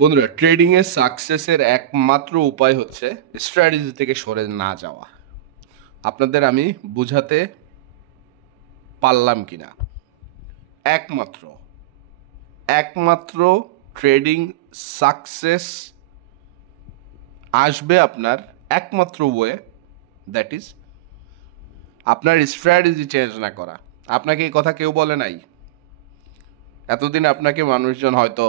বন্ধুরা, ট্রেডিং এর সাকসেসের একমাত্র উপায় হচ্ছে স্ট্র্যাটেজি থেকে সরে না যাওয়া। আপনাদের আমি বুঝাতে পারলাম কিনা? একমাত্র একমাত্র ট্রেডিং সাকসেস আসবে আপনার একমাত্র ওয়ে, দ্যাট ইজ আপনার স্ট্র্যাটেজি চেঞ্জ না করা। আপনাকে এই কথা কেউ বলে নাই? এতদিন আপনাকে মানুষজন হয়তো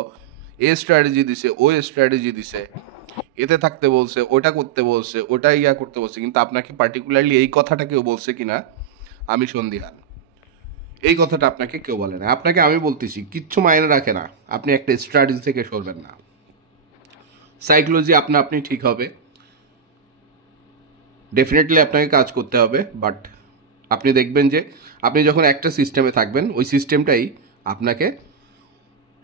এ স্ট্র্যাটেজি দিছে, ও স্ট্র্যাটেজি দিছে, এতে থাকতে বলছে, ওটা করতে বলছে, ওটা করতে বলছে, কিন্তু আপনাকে পার্টিকুলারলি এই কথাটা কেউ বলছে কিনা আমি সন্দিহান। এই কথাটা আপনাকে কেউ বলে না। আপনাকে আমি বলতেছি, কিচ্ছু মাইনে রাখে না, আপনি একটা স্ট্র্যাটেজি থেকে সরবেন না। সাইকোলজি আপনি ঠিক হবে, ডেফিনেটলি আপনাকে কাজ করতে হবে, বাট আপনি দেখবেন যে আপনি যখন একটা সিস্টেমে থাকবেন, ওই সিস্টেমটাই আপনাকে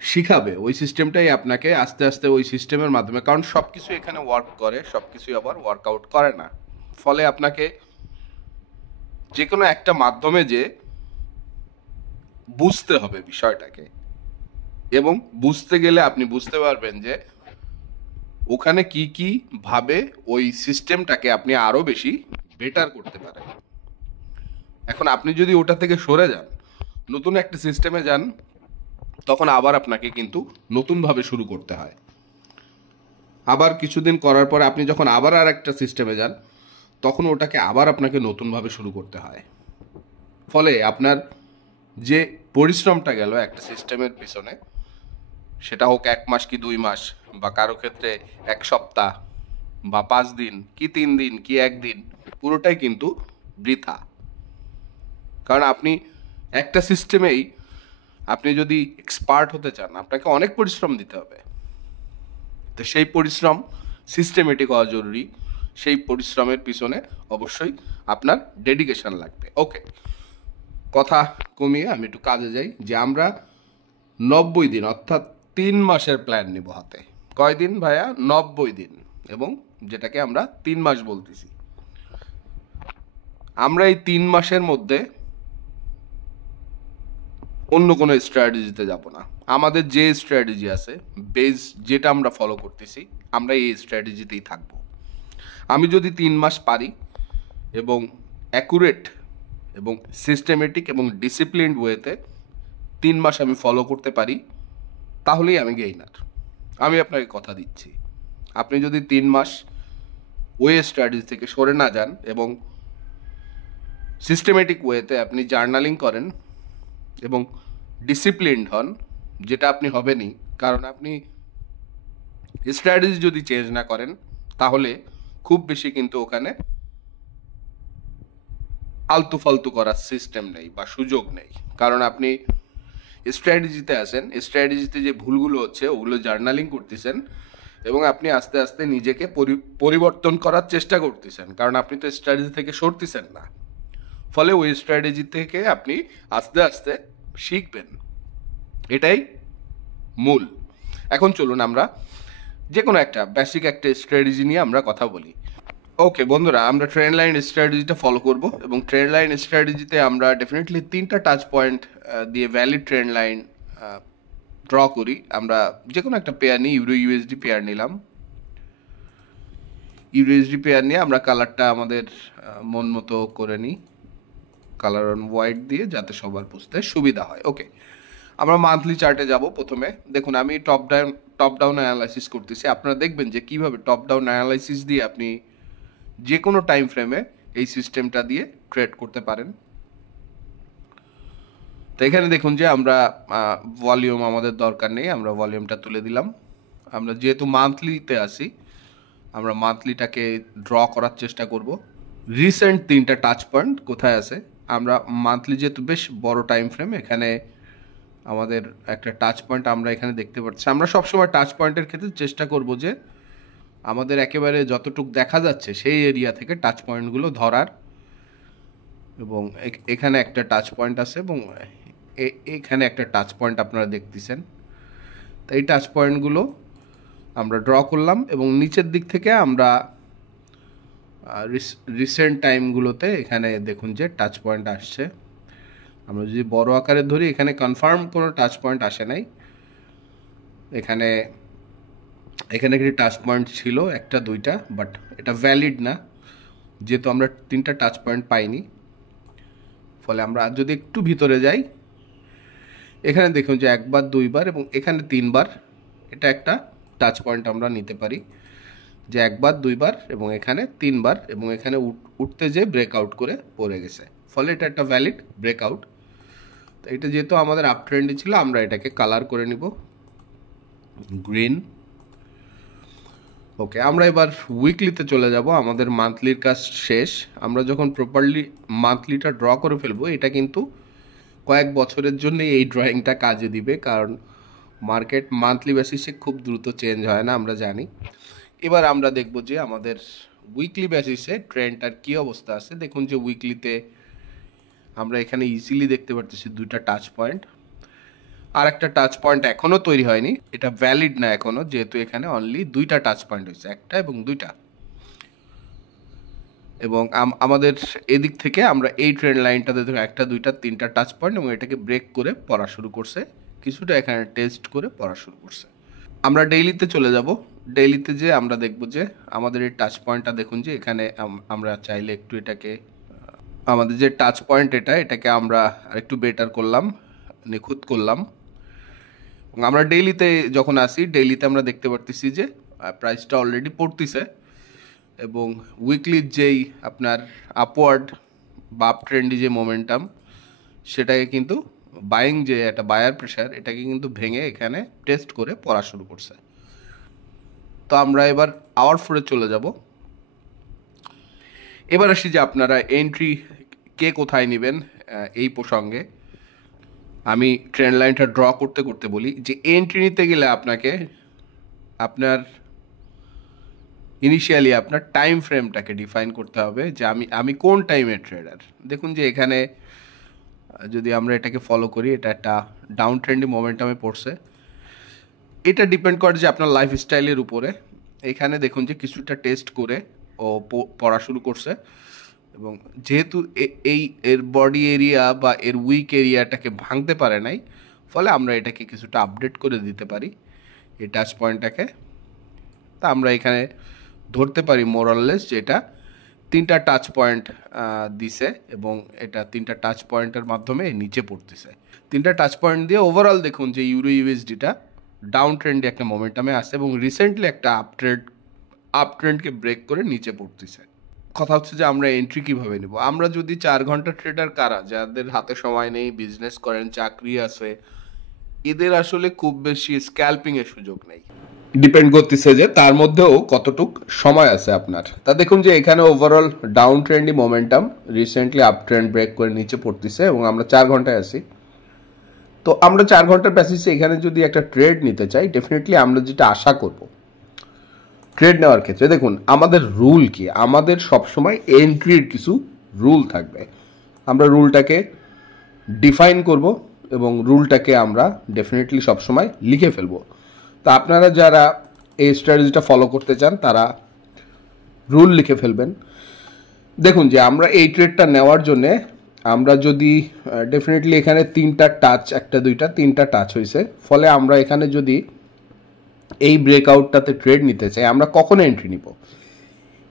শিখাবে, ওই সিস্টেমটাই আপনাকে আস্তে আস্তে ওই সিস্টেমের মাধ্যমে, কারণ সব কিছু এখানে ওয়ার্ক করে, সব কিছুই আবার ওয়ার্কআউট করে না। ফলে আপনাকে যে কোনো একটা মাধ্যমে যে বুঝতে হবে বিষয়টাকে, এবং বুঝতে গেলে আপনি বুঝতে পারবেন যে ওখানে কি কি ভাবে ওই সিস্টেমটাকে আপনি আরো বেশি বেটার করতে পারেন। এখন আপনি যদি ওটা থেকে সরে যান, নতুন একটা সিস্টেমে যান, তখন আবার আপনাকে কিন্তু নতুনভাবে শুরু করতে হয়। আবার কিছুদিন করার পরে আপনি যখন আবার আর একটা সিস্টেমে যান, তখন ওটাকে আবার আপনাকে নতুনভাবে শুরু করতে হয়। ফলে আপনার যে পরিশ্রমটা গেল একটা সিস্টেমের পিছনে, সেটা হোক 1 মাস কি 2 মাস, বা কারো ক্ষেত্রে 1 সপ্তাহ, বা 5 দিন কি 3 দিন কি 1 দিন, পুরোটাই কিন্তু বৃথা। কারণ আপনি একটা সিস্টেমেই আপনি যদি এক্সপার্ট হতে চান, আপনাকে অনেক পরিশ্রম দিতে হবে। তো সেই পরিশ্রম সিস্টেমেটিক হওয়া জরুরি। সেই পরিশ্রমের পিছনে অবশ্যই আপনার ডেডিকেশন লাগবে। ওকে, কথা কমিয়ে আমি একটু কাজে যাই। যে আমরা 90 দিন অর্থাৎ 3 মাসের প্ল্যান নিব হাতে। কয়দিন ভাইয়া? 90 দিন, এবং যেটাকে আমরা 3 মাস বলতেছি। আমরা এই 3 মাসের মধ্যে অন্য কোনো স্ট্র্যাটেজিতে যাব না। আমাদের যে স্ট্র্যাটেজি আছে, বেস যেটা আমরা ফলো করতেছি, আমরা এই স্ট্র্যাটেজিতেই থাকব। আমি যদি 3 মাস পারি এবং অ্যাকুরেট এবং সিস্টেমেটিক এবং ডিসিপ্লিনড ওয়েতে 3 মাস আমি ফলো করতে পারি, তাহলেই আমি গেইনার। আমি আপনাকে কথা দিচ্ছি, আপনি যদি 3 মাস ওয়ে স্ট্র্যাটেজি থেকে সরে না যান এবং সিস্টেমেটিক ওয়েতে আপনি জার্নালিং করেন এবং ডিসিপ্লিনড হন, যেটা আপনি হবেনই, কারণ আপনি স্ট্র্যাটেজি যদি চেঞ্জ না করেন, তাহলে খুব বেশি কিন্তু ওখানে আলতু ফালতু করার সিস্টেম নেই বা সুযোগ নেই। কারণ আপনি স্ট্র্যাটেজিতে আছেন, স্ট্র্যাটেজিতে যে ভুলগুলো হচ্ছে ওগুলো জার্নালিং করতেছেন, এবং আপনি আস্তে আস্তে নিজেকে পরিবর্তন করার চেষ্টা করতেছেন, কারণ আপনি তো স্ট্র্যাটেজি থেকে সরতেছেন না। ফলে ওই স্ট্র্যাটেজি থেকে আপনি আস্তে আস্তে শিখবেন, এটাই মূল। এখন চলুন আমরা যে কোনো একটা বেসিক একটা স্ট্র্যাটেজি নিয়ে আমরা কথা বলি। ওকে বন্ধুরা, আমরা ট্রেন্ড লাইন স্ট্র্যাটেজিটা ফলো করব, এবং ট্রেন্ড লাইন স্ট্র্যাটেজিতে আমরা ডেফিনেটলি 3টা টাচ পয়েন্ট দিয়ে ভ্যালিড ট্রেন্ড লাইন ড্র করি। আমরা যে কোনো একটা পেয়ার নিই, ইউরো ইউএসডি পেয়ার নিলাম। ইউরো ইউএসডি পেয়ার নিয়ে আমরা কালারটা আমাদের মন মতো করে নিই, কালার অন হোয়াইট দিয়ে, যাতে সবার বুঝতে সুবিধা হয়। ওকে, আমরা মান্থলি চার্টে যাব। প্রথমে দেখুন, আমি টপ ডাউন অ্যানালাইসিস করতেছি। আপনারা দেখবেন যে কীভাবে টপ ডাউন অ্যানালাইসিস দিয়ে আপনি যে কোনো টাইম ফ্রেমে এই সিস্টেমটা দিয়ে ট্রেড করতে পারেন। তো এখানে দেখুন যে আমরা ভলিউম আমাদের দরকার নেই, আমরা ভলিউমটা তুলে দিলাম। আমরা যেহেতু মান্থলিতে আসি, আমরা মান্থলিটাকে ড্র করার চেষ্টা করব। রিসেন্ট 3টা টাচ পয়েন্ট কোথায় আছে? আমরা মান্থলি যেহেতু বেশ বড় টাইম ফ্রেম, এখানে আমাদের একটা টাচ পয়েন্ট আমরা এখানে দেখতে পাচ্ছি। আমরা সবসময় টাচ পয়েন্টের ক্ষেত্রে চেষ্টা করব যে আমাদের একেবারে যতটুকু দেখা যাচ্ছে সেই এরিয়া থেকে টাচ পয়েন্টগুলো ধরার, এবং এখানে একটা টাচ পয়েন্ট আছে, এবং এখানে একটা টাচ পয়েন্ট আপনারা দেখতেছেন। তো এই টাচ পয়েন্টগুলো আমরা ড্র করলাম, এবং নিচের দিক থেকে আমরা রিসেন্ট টাইমগুলোতে এখানে দেখুন যে টাচ পয়েন্ট আসছে। আমরা যদি বড় আকারে ধরি, এখানে কনফার্ম কোনো টাচ পয়েন্ট আসে নাই। এখানে এখানে একটি টাচ পয়েন্ট ছিল, একটা দুইটা, বাট এটা ভ্যালিড না যেহেতু আমরা 3টা টাচ পয়েন্ট পাইনি। ফলে আমরা যদি একটু ভিতরে যাই, এখানে দেখুন যে 1 বার 2 বার এবং এখানে 3 বার, এটা একটা টাচ পয়েন্ট আমরা নিতে পারি যে 1 বার 2 বার এবং এখানে 3 বার, এবং এখানে উঠতে যে ব্রেকআউট করে পড়ে গেছে, ফলে এটা একটা ভ্যালিড ব্রেকআউট। তো এটা যেহেতু আমাদের আপ ট্রেন্ডে ছিল, আমরা এটাকে কালার করে নিব গ্রিন। ওকে, আমরা এবার উইকলিতে চলে যাব। আমাদের মান্থলির কাজ শেষ। আমরা যখন প্রপারলি মান্থলিটা ড্র করে ফেলবো, এটা কিন্তু কয়েক বছরের জন্য এই ড্রয়িংটা কাজে দিবে, কারণ মার্কেট মান্থলি বেসিসে খুব দ্রুত চেঞ্জ হয় না, আমরা জানি। এবার আমরা দেখব যে আমাদের উইকলি বেসিসে ট্রেন্ডটার কী অবস্থা আছে। দেখুন যে উইকলিতে আমরা এখানে ইজিলি দেখতে পারতেছি 2টা টাচ পয়েন্ট, আর একটা টাচ পয়েন্ট এখনও তৈরি হয়নি, এটা ভ্যালিড না এখনও, যেহেতু এখানে অনলি 2টা টাচ পয়েন্ট হয়েছে, একটা এবং 2টা। এবং আমাদের এদিক থেকে আমরা এই ট্রেন্ড লাইনটাতে ধরুন 1টা 2টা 3টা টাচ পয়েন্ট, এবং এটাকে ব্রেক করে পড়া শুরু করছে, কিছুটা এখানে টেস্ট করে পড়া শুরু করছে। আমরা ডেইলিতে চলে যাব। ডেইলিতে যে আমরা দেখব যে আমাদের এই টাচ পয়েন্টটা দেখুন যে এখানে আমরা চাইলে একটু এটাকে, আমাদের যে টাচ পয়েন্ট এটাকে আমরা আরেকটু বেটার করলাম, নিখুঁত করলাম। এবং আমরা ডেইলিতে যখন আসি, ডেইলিতে আমরা দেখতে পারতেছি যে প্রাইসটা অলরেডি পড়তেছে, এবং উইকলির যেই আপনার আপওয়ার্ড বা আপ ট্রেন্ডি যে মোমেন্টাম, সেটাকে কিন্তু বাইং যে একটা বায়ার প্রেশার, এটাকে কিন্তু ভেঙে এখানে টেস্ট করে পড়া শুরু করছে। তো আমরা এবার আওয়ার 4-এ চলে যাব। এবার আসি যে আপনারা এন্ট্রি কে কোথায় নেবেন এই প্রসঙ্গে। আমি ট্রেন্ড লাইনটা ড্র করতে করতে বলি যে এন্ট্রি নিতে গেলে আপনাকে আপনার ইনিশিয়ালি আপনার টাইম ফ্রেমটাকে ডিফাইন করতে হবে যে আমি কোন টাইমের ট্রেডার। দেখুন যে এখানে যদি আমরা এটাকে ফলো করি, এটা একটা ডাউন ট্রেন্ডি মোমেন্টামে পড়ছে। এটা ডিপেন্ড করে যে আপনার লাইফ স্টাইলের উপরে। এখানে দেখুন যে কিছুটা টেস্ট করে ও পড়া শুরু করছে, এবং যেহেতু এর বডি এরিয়া বা এর উইক এরিয়াটাকে ভাঙতে পারে নাই, ফলে আমরা এটাকে কিছুটা আপডেট করে দিতে পারি এই টাচ পয়েন্টটাকে। তা আমরা এখানে ধরতে পারি মোরাললেস যে এটা 3টা টাচ পয়েন্ট দিছে, এবং এটা 3টা টাচ পয়েন্টের মাধ্যমে নিচে পড়তেছে। 3টা টাচ পয়েন্ট দিয়ে ওভারঅল দেখুন যে ইউরো ইউএসডিটা ডাউন ট্রেন্ডে একটা মোমেন্টামে আসছে, এবং রিসেন্টলি একটা আপ ট্রেন্ডকে ব্রেক করে নিচে পড়তেছে। কথা হচ্ছে যে আমরা এন্ট্রি কীভাবে নেব। আমরা যদি 4 ঘন্টা ট্রেডার কারা, যাদের হাতে সময় নেই, বিজনেস করেন, চাকরি আছে, এদের আসলে খুব বেশি স্ক্যাল্পিংয়ের সুযোগ নেই। ডিপেন্ড করতেছে যে তার মধ্যেও কতটুক সময় আছে আপনার। তা দেখুন যে এখানে ওভারঅল ডাউন ট্রেন্ডি momentum, recently up trend break করে নিচে পড়তেছে, এবং আমরা 4 ঘন্টায় আছি। তো আমরা 4 ঘন্টার বেসিসে এখানে যদি একটা ট্রেড নিতে চাই, ডেফিনেটলি আমরা যেটা আশা করব ট্রেড নেওয়ার ক্ষেত্রে, দেখুন আমাদের রুল কি, আমাদের সবসময় এন্ট্রির কিছু রুল থাকবে। আমরা রুলটাকে ডিফাইন করব, এবং রুলটাকে আমরা ডেফিনেটলি সবসময় লিখে ফেলবো। তো আপনারা যারা এই স্ট্র্যাটেজিটা ফলো করতে চান, তারা রুল লিখে ফেলবেন। দেখুন যে আমরা এই ট্রেডটা নেওয়ার জন্যে আমরা যদি ডেফিনেটলি এখানে 3টা টাচ, 1টা 2টা 3টা টাচ হয়েছে, ফলে আমরা এখানে যদি এই ব্রেকআউটটাতে ট্রেড নিতে চাই, আমরা কখন এন্ট্রি নিব।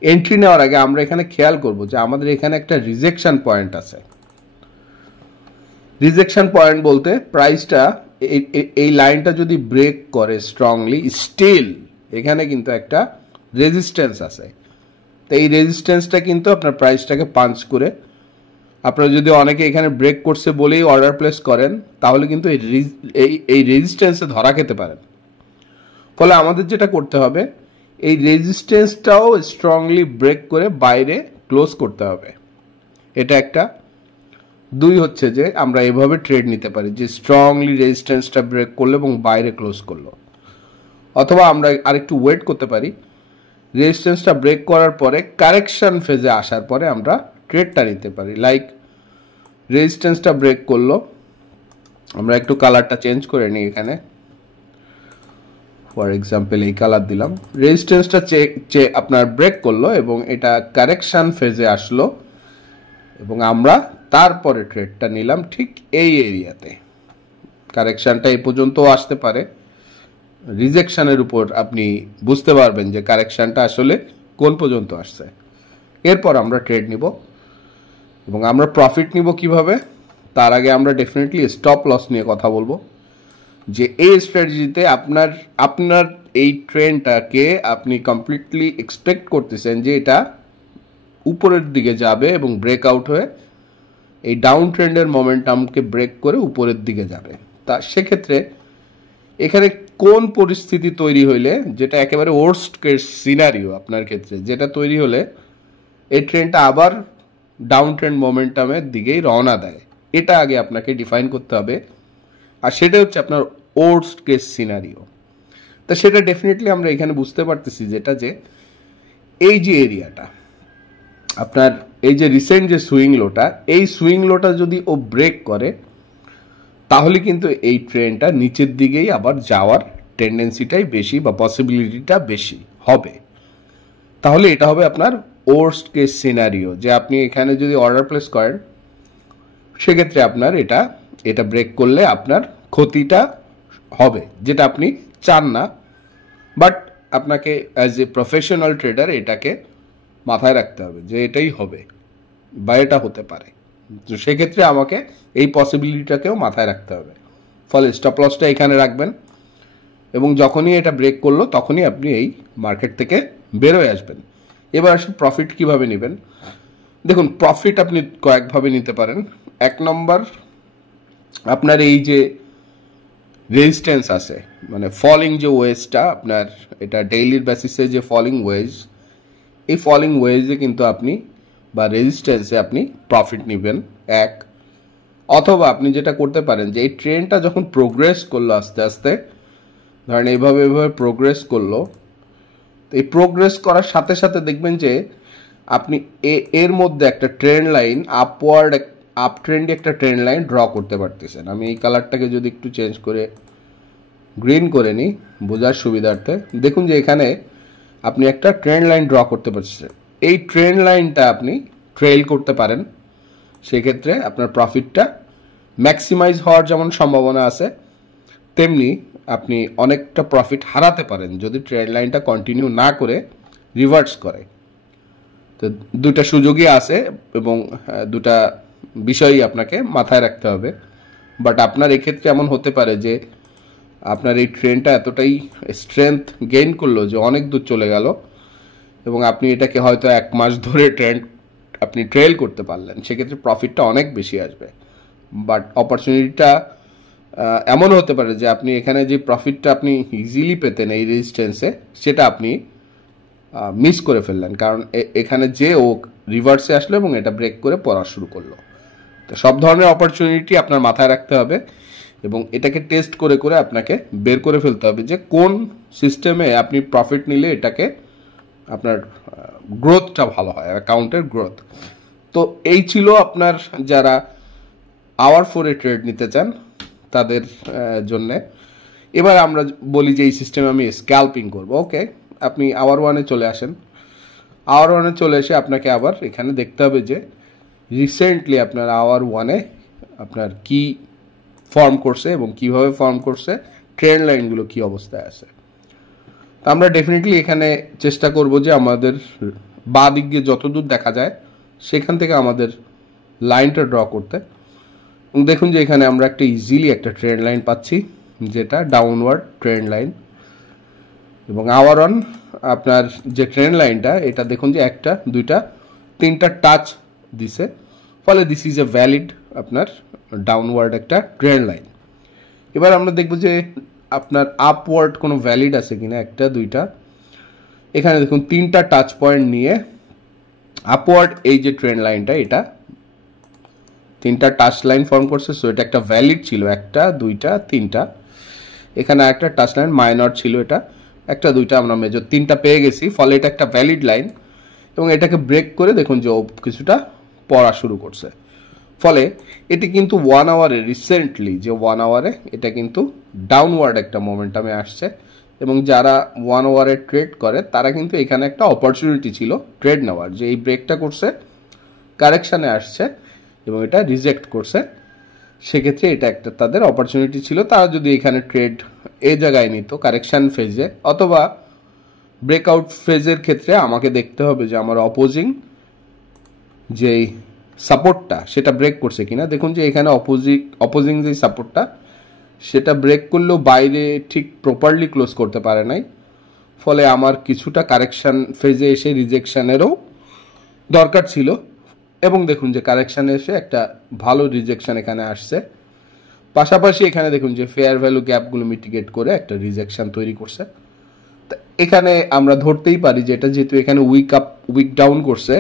এন্ট্রি নেওয়ার আগে আমরা এখানে খেয়াল করব যে আমাদের এখানে একটা রিজেকশন পয়েন্ট আছে। রিজেকশন পয়েন্ট বলতে প্রাইসটা এই লাইনটা যদি ব্রেক করে স্ট্রংলি, স্টিল এখানে কিন্তু একটা রেজিস্ট্যান্স আছে। তো এই রেজিস্ট্যান্সটা কিন্তু আপনার প্রাইসটাকে পাঞ্চ করে, আপনারা যদি অনেকে এখানে ব্রেক করছে বলেই অর্ডার প্লেস করেন, তাহলে কিন্তু এই রেজিস্ট্যান্সে ধরা খেতে পারেন। ফলে আমাদের যেটা করতে হবে, এই রেজিস্ট্যান্সটাও স্ট্রংলি ব্রেক করে বাইরে ক্লোজ করতে হবে। এটা একটা। 2 হচ্ছে যে আমরা এভাবে ট্রেড নিতে পারি যে স্ট্রংলি রেজিস্ট্যান্সটা ব্রেক করলো এবং বাইরে ক্লোজ করলো, অথবা আমরা আরেকটু ওয়েট করতে পারি, রেজিস্ট্যান্সটা ব্রেক করার পরে কারেকশন ফেজে আসার পরে আমরা ট্রেডটা নিতে পারি। লাইক রেজিস্ট্যান্সটা ব্রেক করলো, আমরা একটু কালারটা চেঞ্জ করে নিই এখানে, ফর এক্সাম্পল এই কালার দিলাম। রেজিস্ট্যান্সটা আপনার ব্রেক করলো এবং এটা কারেকশন ফেজে আসলো, এবং আমরা তারপরে ট্রেডটা নিলাম ঠিক এই এরিয়াতে। কারেকশনটা এই পর্যন্ত আসতে পারে, রিজেকশনের উপর আপনি বুঝতে পারবেন যে কারেকশনটা আসলে কোন পর্যন্ত আসছে। এরপর আমরা ট্রেড নিব এবং আমরা প্রফিট নিব কিভাবে, তার আগে আমরা ডেফিনেটলি স্টপ লস নিয়ে কথা বলবো। যে এই স্ট্র্যাটেজিতে আপনার এই ট্রেন্ডটাকে আপনি কমপ্লিটলি এক্সপেক্ট করতেছেন যে এটা উপরের দিকে যাবে এবং ব্রেকআউট হয়ে এই ডাউন ট্রেন্ডের মোমেন্টামকে ব্রেক করে উপরের দিকে যাবে। তা সেক্ষেত্রে এখানে কোন পরিস্থিতি তৈরি হইলে, যেটা একেবারে ওয়ার্স্ট কেস সিনারিও আপনার ক্ষেত্রে, যেটা তৈরি হলে এই ট্রেন্ডটা আবার ডাউন ট্রেন্ড মোমেন্টামের দিকেই রওনা দেয়, এটা আগে আপনাকে ডিফাইন করতে হবে। আর সেটা হচ্ছে আপনার ওয়ার্স্ট কেস সিনারিও। তা সেটা ডেফিনেটলি আমরা এখানে বুঝতে পারতেছি যেটা, যে এই যে এরিয়াটা আপনার এই যে রিসেন্ট যে সুইং লোটা, এই সুইং লোটা যদি ও ব্রেক করে তাহলে কিন্তু এই ট্রেন্ডটা নিচের দিকেই আবার যাওয়ার টেন্ডেন্সিটাই বেশি বা পসিবিলিটিটা বেশি হবে। তাহলে এটা হবে আপনার ওয়ার্স্ট কেস সিনারিও, যে আপনি এখানে যদি অর্ডার প্লেস করেন সেক্ষেত্রে আপনার এটা ব্রেক করলে আপনার ক্ষতিটা হবে, যেটা আপনি চান না। বাট আপনাকে অ্যাজ এ প্রফেশনাল ট্রেডার এটাকে মাথায় রাখতে হবে যে এটাই হবে বা এটা হতে পারে। তো সেক্ষেত্রে আমাকে এই পসিবিলিটিটাকেও মাথায় রাখতে হবে। ফলে স্টপ লসটা এখানে রাখবেন এবং যখনই এটা ব্রেক করলো তখনই আপনি এই মার্কেট থেকে বেরোয় আসবেন। এবার আসুন প্রফিট কিভাবে নেবেন। দেখুন, প্রফিট আপনি কয়েকভাবে নিতে পারেন। এক নম্বর, আপনার এই যে রেজিস্ট্যান্স আছে, মানে ফলিং যে ওয়েজটা আপনার, এটা ডেইলির বেসিসে যে ফলিং ওয়েজ, এই ফলিং ওয়েজে কিন্তু আপনি বা রেজিস্ট্যান্সে আপনি প্রফিট নেবেন এক। অথবা আপনি যেটা করতে পারেন যে এই ট্রেনটা যখন প্রোগ্রেস করলো আস্তে আস্তে, ধরেন এইভাবে প্রোগ্রেস করলো, তো এই প্রোগ্রেস করার সাথে সাথে দেখবেন যে আপনি এর মধ্যে একটা ট্রেন্ড লাইন আপ ট্রেন্ডে একটা ট্রেন্ড লাইন ড্র করতে পারতেছেন। আমি এই কালারটাকে যদি একটু চেঞ্জ করে গ্রিন করে নিই বোঝার সুবিধার্থে, দেখুন যে এখানে আপনি একটা ট্রেন্ড লাইন ড্র করতে পারছেন। এই ট্রেন্ড লাইনটা আপনি ট্রেল করতে পারেন, সেক্ষেত্রে আপনার প্রফিটটা ম্যাক্সিমাইজ হওয়ার যেমন সম্ভাবনা আছে, তেমনি আপনি অনেকটা প্রফিট হারাতে পারেন যদি ট্রেন্ড লাইনটা কন্টিনিউ না করে রিভার্স করে। তো দুটা সুযোগই আছে এবং দুটা বিষয়ই আপনাকে মাথায় রাখতে হবে। বাট আপনার এক্ষেত্রে এমন হতে পারে যে আপনার এই ট্রেনটা এতটাই স্ট্রেংথ গেইন করলো যে অনেক দূর চলে গেল এবং আপনি এটাকে হয়তো 1 মাস ধরে আপনি ট্রেল করতে পারলেন, সেক্ষেত্রে প্রফিটটা অনেক বেশি আসবে। বাট অপরচুনিটিটা এমন হতে পারে যে আপনি এখানে যে প্রফিটটা আপনি ইজিলি পেতেন এই রেজিস্ট্যান্সে, সেটা আপনি মিস করে ফেললেন, কারণ এখানে যে ও রিভার্সে আসলো এবং এটা ব্রেক করে পড়া শুরু করলো। তো সব ধরনের অপরচুনিটি আপনার মাথায় রাখতে হবে এবং এটাকে টেস্ট করে করে আপনাকে বের করে ফেলতে হবে যে কোন সিস্টেমে আপনি প্রফিট নিলে এটাকে আপনার গ্রোথটা ভালো হয়, অ্যাকাউন্টের গ্রোথ। তো এই ছিল আপনার যারা আওয়ার 4-এ ট্রেড নিতে চান তাদের জন্যে। এবার আমরা বলি যে এই সিস্টেমে আমি স্ক্যাল্পিং করব। ওকে, আপনি আওয়ার 1-এ চলে আসেন। আওয়ার 1-এ চলে এসে আপনাকে আবার এখানে দেখতে হবে যে রিসেন্টলি আপনার আওয়ার 1-এ আপনার কি ফর্ম করছে এবং কিভাবে ফর্ম করছে, ট্রেন্ড লাইনগুলো কি অবস্থায় আছে। তো আমরা ডেফিনেটলি এখানে চেষ্টা করব যে আমাদের বাঁ দিক দিয়ে যতদূর দেখা যায় সেখান থেকে আমাদের লাইনটা ড্র করতে। এবং দেখুন যে এখানে আমরা একটা ইজিলি একটা ট্রেন্ড লাইন পাচ্ছি, যেটা ডাউনওয়ার্ড ট্রেন্ড লাইন। এবং আওয়ার অন আপনার যে ট্রেন্ড লাইনটা, এটা দেখুন যে 1টা 2টা 3টা টাচ দিছে, ফলে দিস ইজ এ ভ্যালিড আপনার ডাউনওয়ার্ড একটা ট্রেন্ড লাইন। এবার আমরা দেখব যে আপনার আপওয়ার্ড কোনো ভ্যালিড আছে কিনা, 1টা 2টা, এখানে দেখুন 3টা টাচ পয়েন্ট নিয়ে আপওয়ার্ড এই যে ট্রেন্ড লাইনটা, এটা 3টা টাচ লাইন ফর্ম করছে। সো এটা একটা ভ্যালিড ছিল, 1টা 2টা 3টা। এখানে একটা টাচ লাইন মাইনর ছিল, এটা 1টা 2টা আমরা মেজর 3টা পেয়ে গেছি, ফলে এটা একটা ভ্যালিড লাইন। এবং এটাকে ব্রেক করে দেখুন যে ও কিছুটা পড়া শুরু করছে, ফলে এটি কিন্তু 1 আওয়ারে রিসেন্টলি যে 1 আওয়ারে এটা কিন্তু ডাউনওয়ার্ড একটা মোমেন্টামে আসছে। এবং যারা 1 আওয়ারে ট্রেড করে তারা কিন্তু এখানে একটা অপরচুনিটি ছিল ট্রেড নেওয়ার, যে এই ব্রেকটা করছে, কারেকশানে আসছে এবং এটা রিজেক্ট করছে, সেক্ষেত্রে এটা একটা তাদের অপরচুনিটি ছিল। তারা যদি এখানে ট্রেড এই জায়গায় নিত কারেকশন ফেজে, অথবা ব্রেকআউট ফেজের ক্ষেত্রে আমাকে দেখতে হবে যে আমার অপোজিং যেই সাপোর্টটা সেটা ব্রেক করছে কিনা। দেখুন যে এখানে অপোজিং যে সাপোর্টটা সেটা ব্রেক করলেও বাইরে ঠিক প্রপারলি ক্লোজ করতে পারে নাই, ফলে আমার কিছুটা কারেকশন ফেজে এসে রিজেকশনেরও দরকার ছিল, এবং দেখুন যে কারেকশানে এসে একটা ভালো রিজেকশন এখানে আসছে। পাশাপাশি এখানে দেখুন যে ফেয়ার ভ্যালু গ্যাপগুলো মিটিগেট করে একটা রিজেকশন তৈরি করছে। এখানে আমরা ধরতেই পারি যে এটা যেহেতু এখানে উইক ডাউন করছে,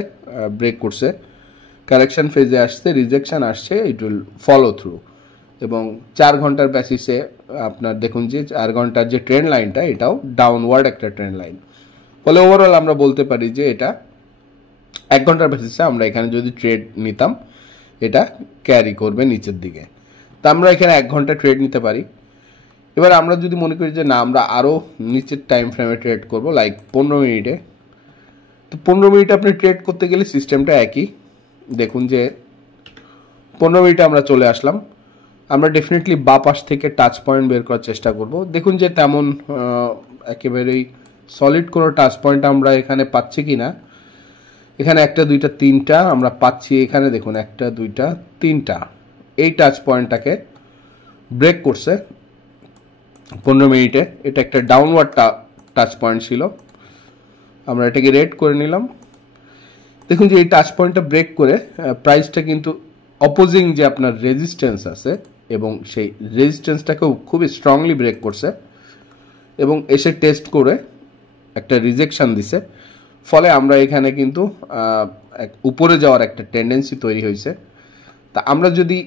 ব্রেক করছে, কারেকশন ফেজে আসছে, রিজেকশন আসছে, ইট উইল ফলো থ্রু। এবং 4 ঘন্টার বেসিসে আপনার দেখুন যে 4 ঘন্টার যে ট্রেন্ড লাইনটা এটাও ডাউনওয়ার্ড একটা ট্রেন্ড লাইন, ফলে ওভারঅল আমরা বলতে পারি যে এটা 1 ঘন্টার বেসিসে আমরা এখানে যদি ট্রেড নিতাম এটা ক্যারি করবে নিচের দিকে। তা আমরা এখানে 1 ঘন্টা ট্রেড নিতে পারি। এবার আমরা যদি মনে করি যে না আমরা আরও নিচের টাইম ফ্রেমে ট্রেড করব, লাইক 15 মিনিটে, তো 15 মিনিটে আপনি ট্রেড করতে গেলে সিস্টেমটা একই। দেখুন যে 15 মিনিটে আমরা চলে আসলাম, আমরা ডেফিনেটলি বা পাশ থেকে টাচ পয়েন্ট বের করার চেষ্টা করব। দেখুন যে তেমন একেবারেই সলিড কোনো টাচ পয়েন্ট আমরা এখানে পাচ্ছি কি না। এখানে 1, 2, 3টা আমরা পাচ্ছি, এখানে দেখুন 1, 2, 3টা এই টাচ পয়েন্টটাকে ব্রেক করছে 15 মিনিটে। এটা একটা ডাউনওয়ার্ড টাচ পয়েন্ট ছিল, আমরা এটাকে রেড করে নিলাম। দেখুন যে এই টাচ পয়েন্টটা ব্রেক করে প্রাইসটা কিন্তু অপোজিং যে আপনার রেজিস্ট্যান্স আছে এবং সেই রেজিস্ট্যান্সটাকেও খুবই স্ট্রংলি ব্রেক করছে এবং এসে টেস্ট করে একটা রিজেকশন দিছে, ফলে আমরা এখানে কিন্তু উপরে যাওয়ার একটা টেন্ডেন্সি তৈরি হয়েছে। তা আমরা যদি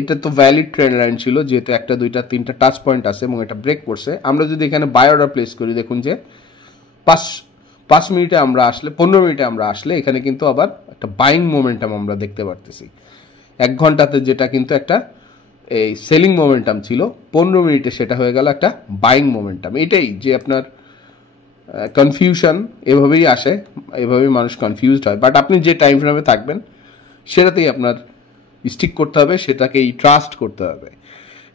এটা তো ভ্যালিড ট্রেন্ড লাইন ছিল, যেহেতু 1, 2, 3টা টাচ পয়েন্ট আছে এবং এটা ব্রেক করছে, আমরা যদি এখানে বাই অর্ডার প্লেস করি, দেখুন যে 5 মিনিটে আমরা আসলে 15 মিনিটে আমরা আসলে এখানে কিন্তু আবার একটা বাইং মোমেন্টাম আমরা দেখতে পারতেছি। 1 ঘন্টাতে যেটা কিন্তু একটা এই সেলিং মোমেন্টাম ছিল, 15 মিনিটে সেটা হয়ে গেল একটা বাইং মোমেন্টাম। এটাই যে আপনার কনফিউশন এভাবেই আসে, এভাবেই মানুষ কনফিউজড হয়। বাট আপনি যে টাইম ফ্রেমে থাকবেন সেটাতেই আপনার স্টিক করতে হবে, সেটাকেই ট্রাস্ট করতে হবে।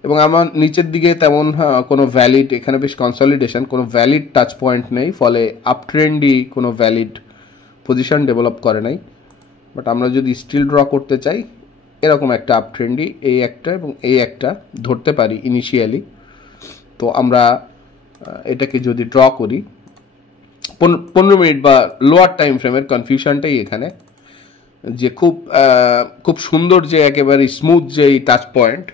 এবং আমার নিচের দিকে তেমন কোনো ভ্যালিড, এখানে বেশ কনসলিডেশন, কোনো ভ্যালিড টাচ পয়েন্ট নেই, ফলে আপ ট্রেন্ডই কোনো ভ্যালিড পজিশন ডেভেলপ করে নাই। বাট আমরা যদি স্টিল ড্র করতে চাই, এরকম একটা আপ ট্রেন্ডই এই একটা এবং এই একটা ধরতে পারি ইনিশিয়ালি। তো আমরা এটাকে যদি ড্র করি 15 মিনিট বা লোয়ার টাইম ফ্রেমের কনফিউশনটাই এখানে, যে খুব সুন্দর যে একেবারে স্মুথ যে এই টাচ পয়েন্ট,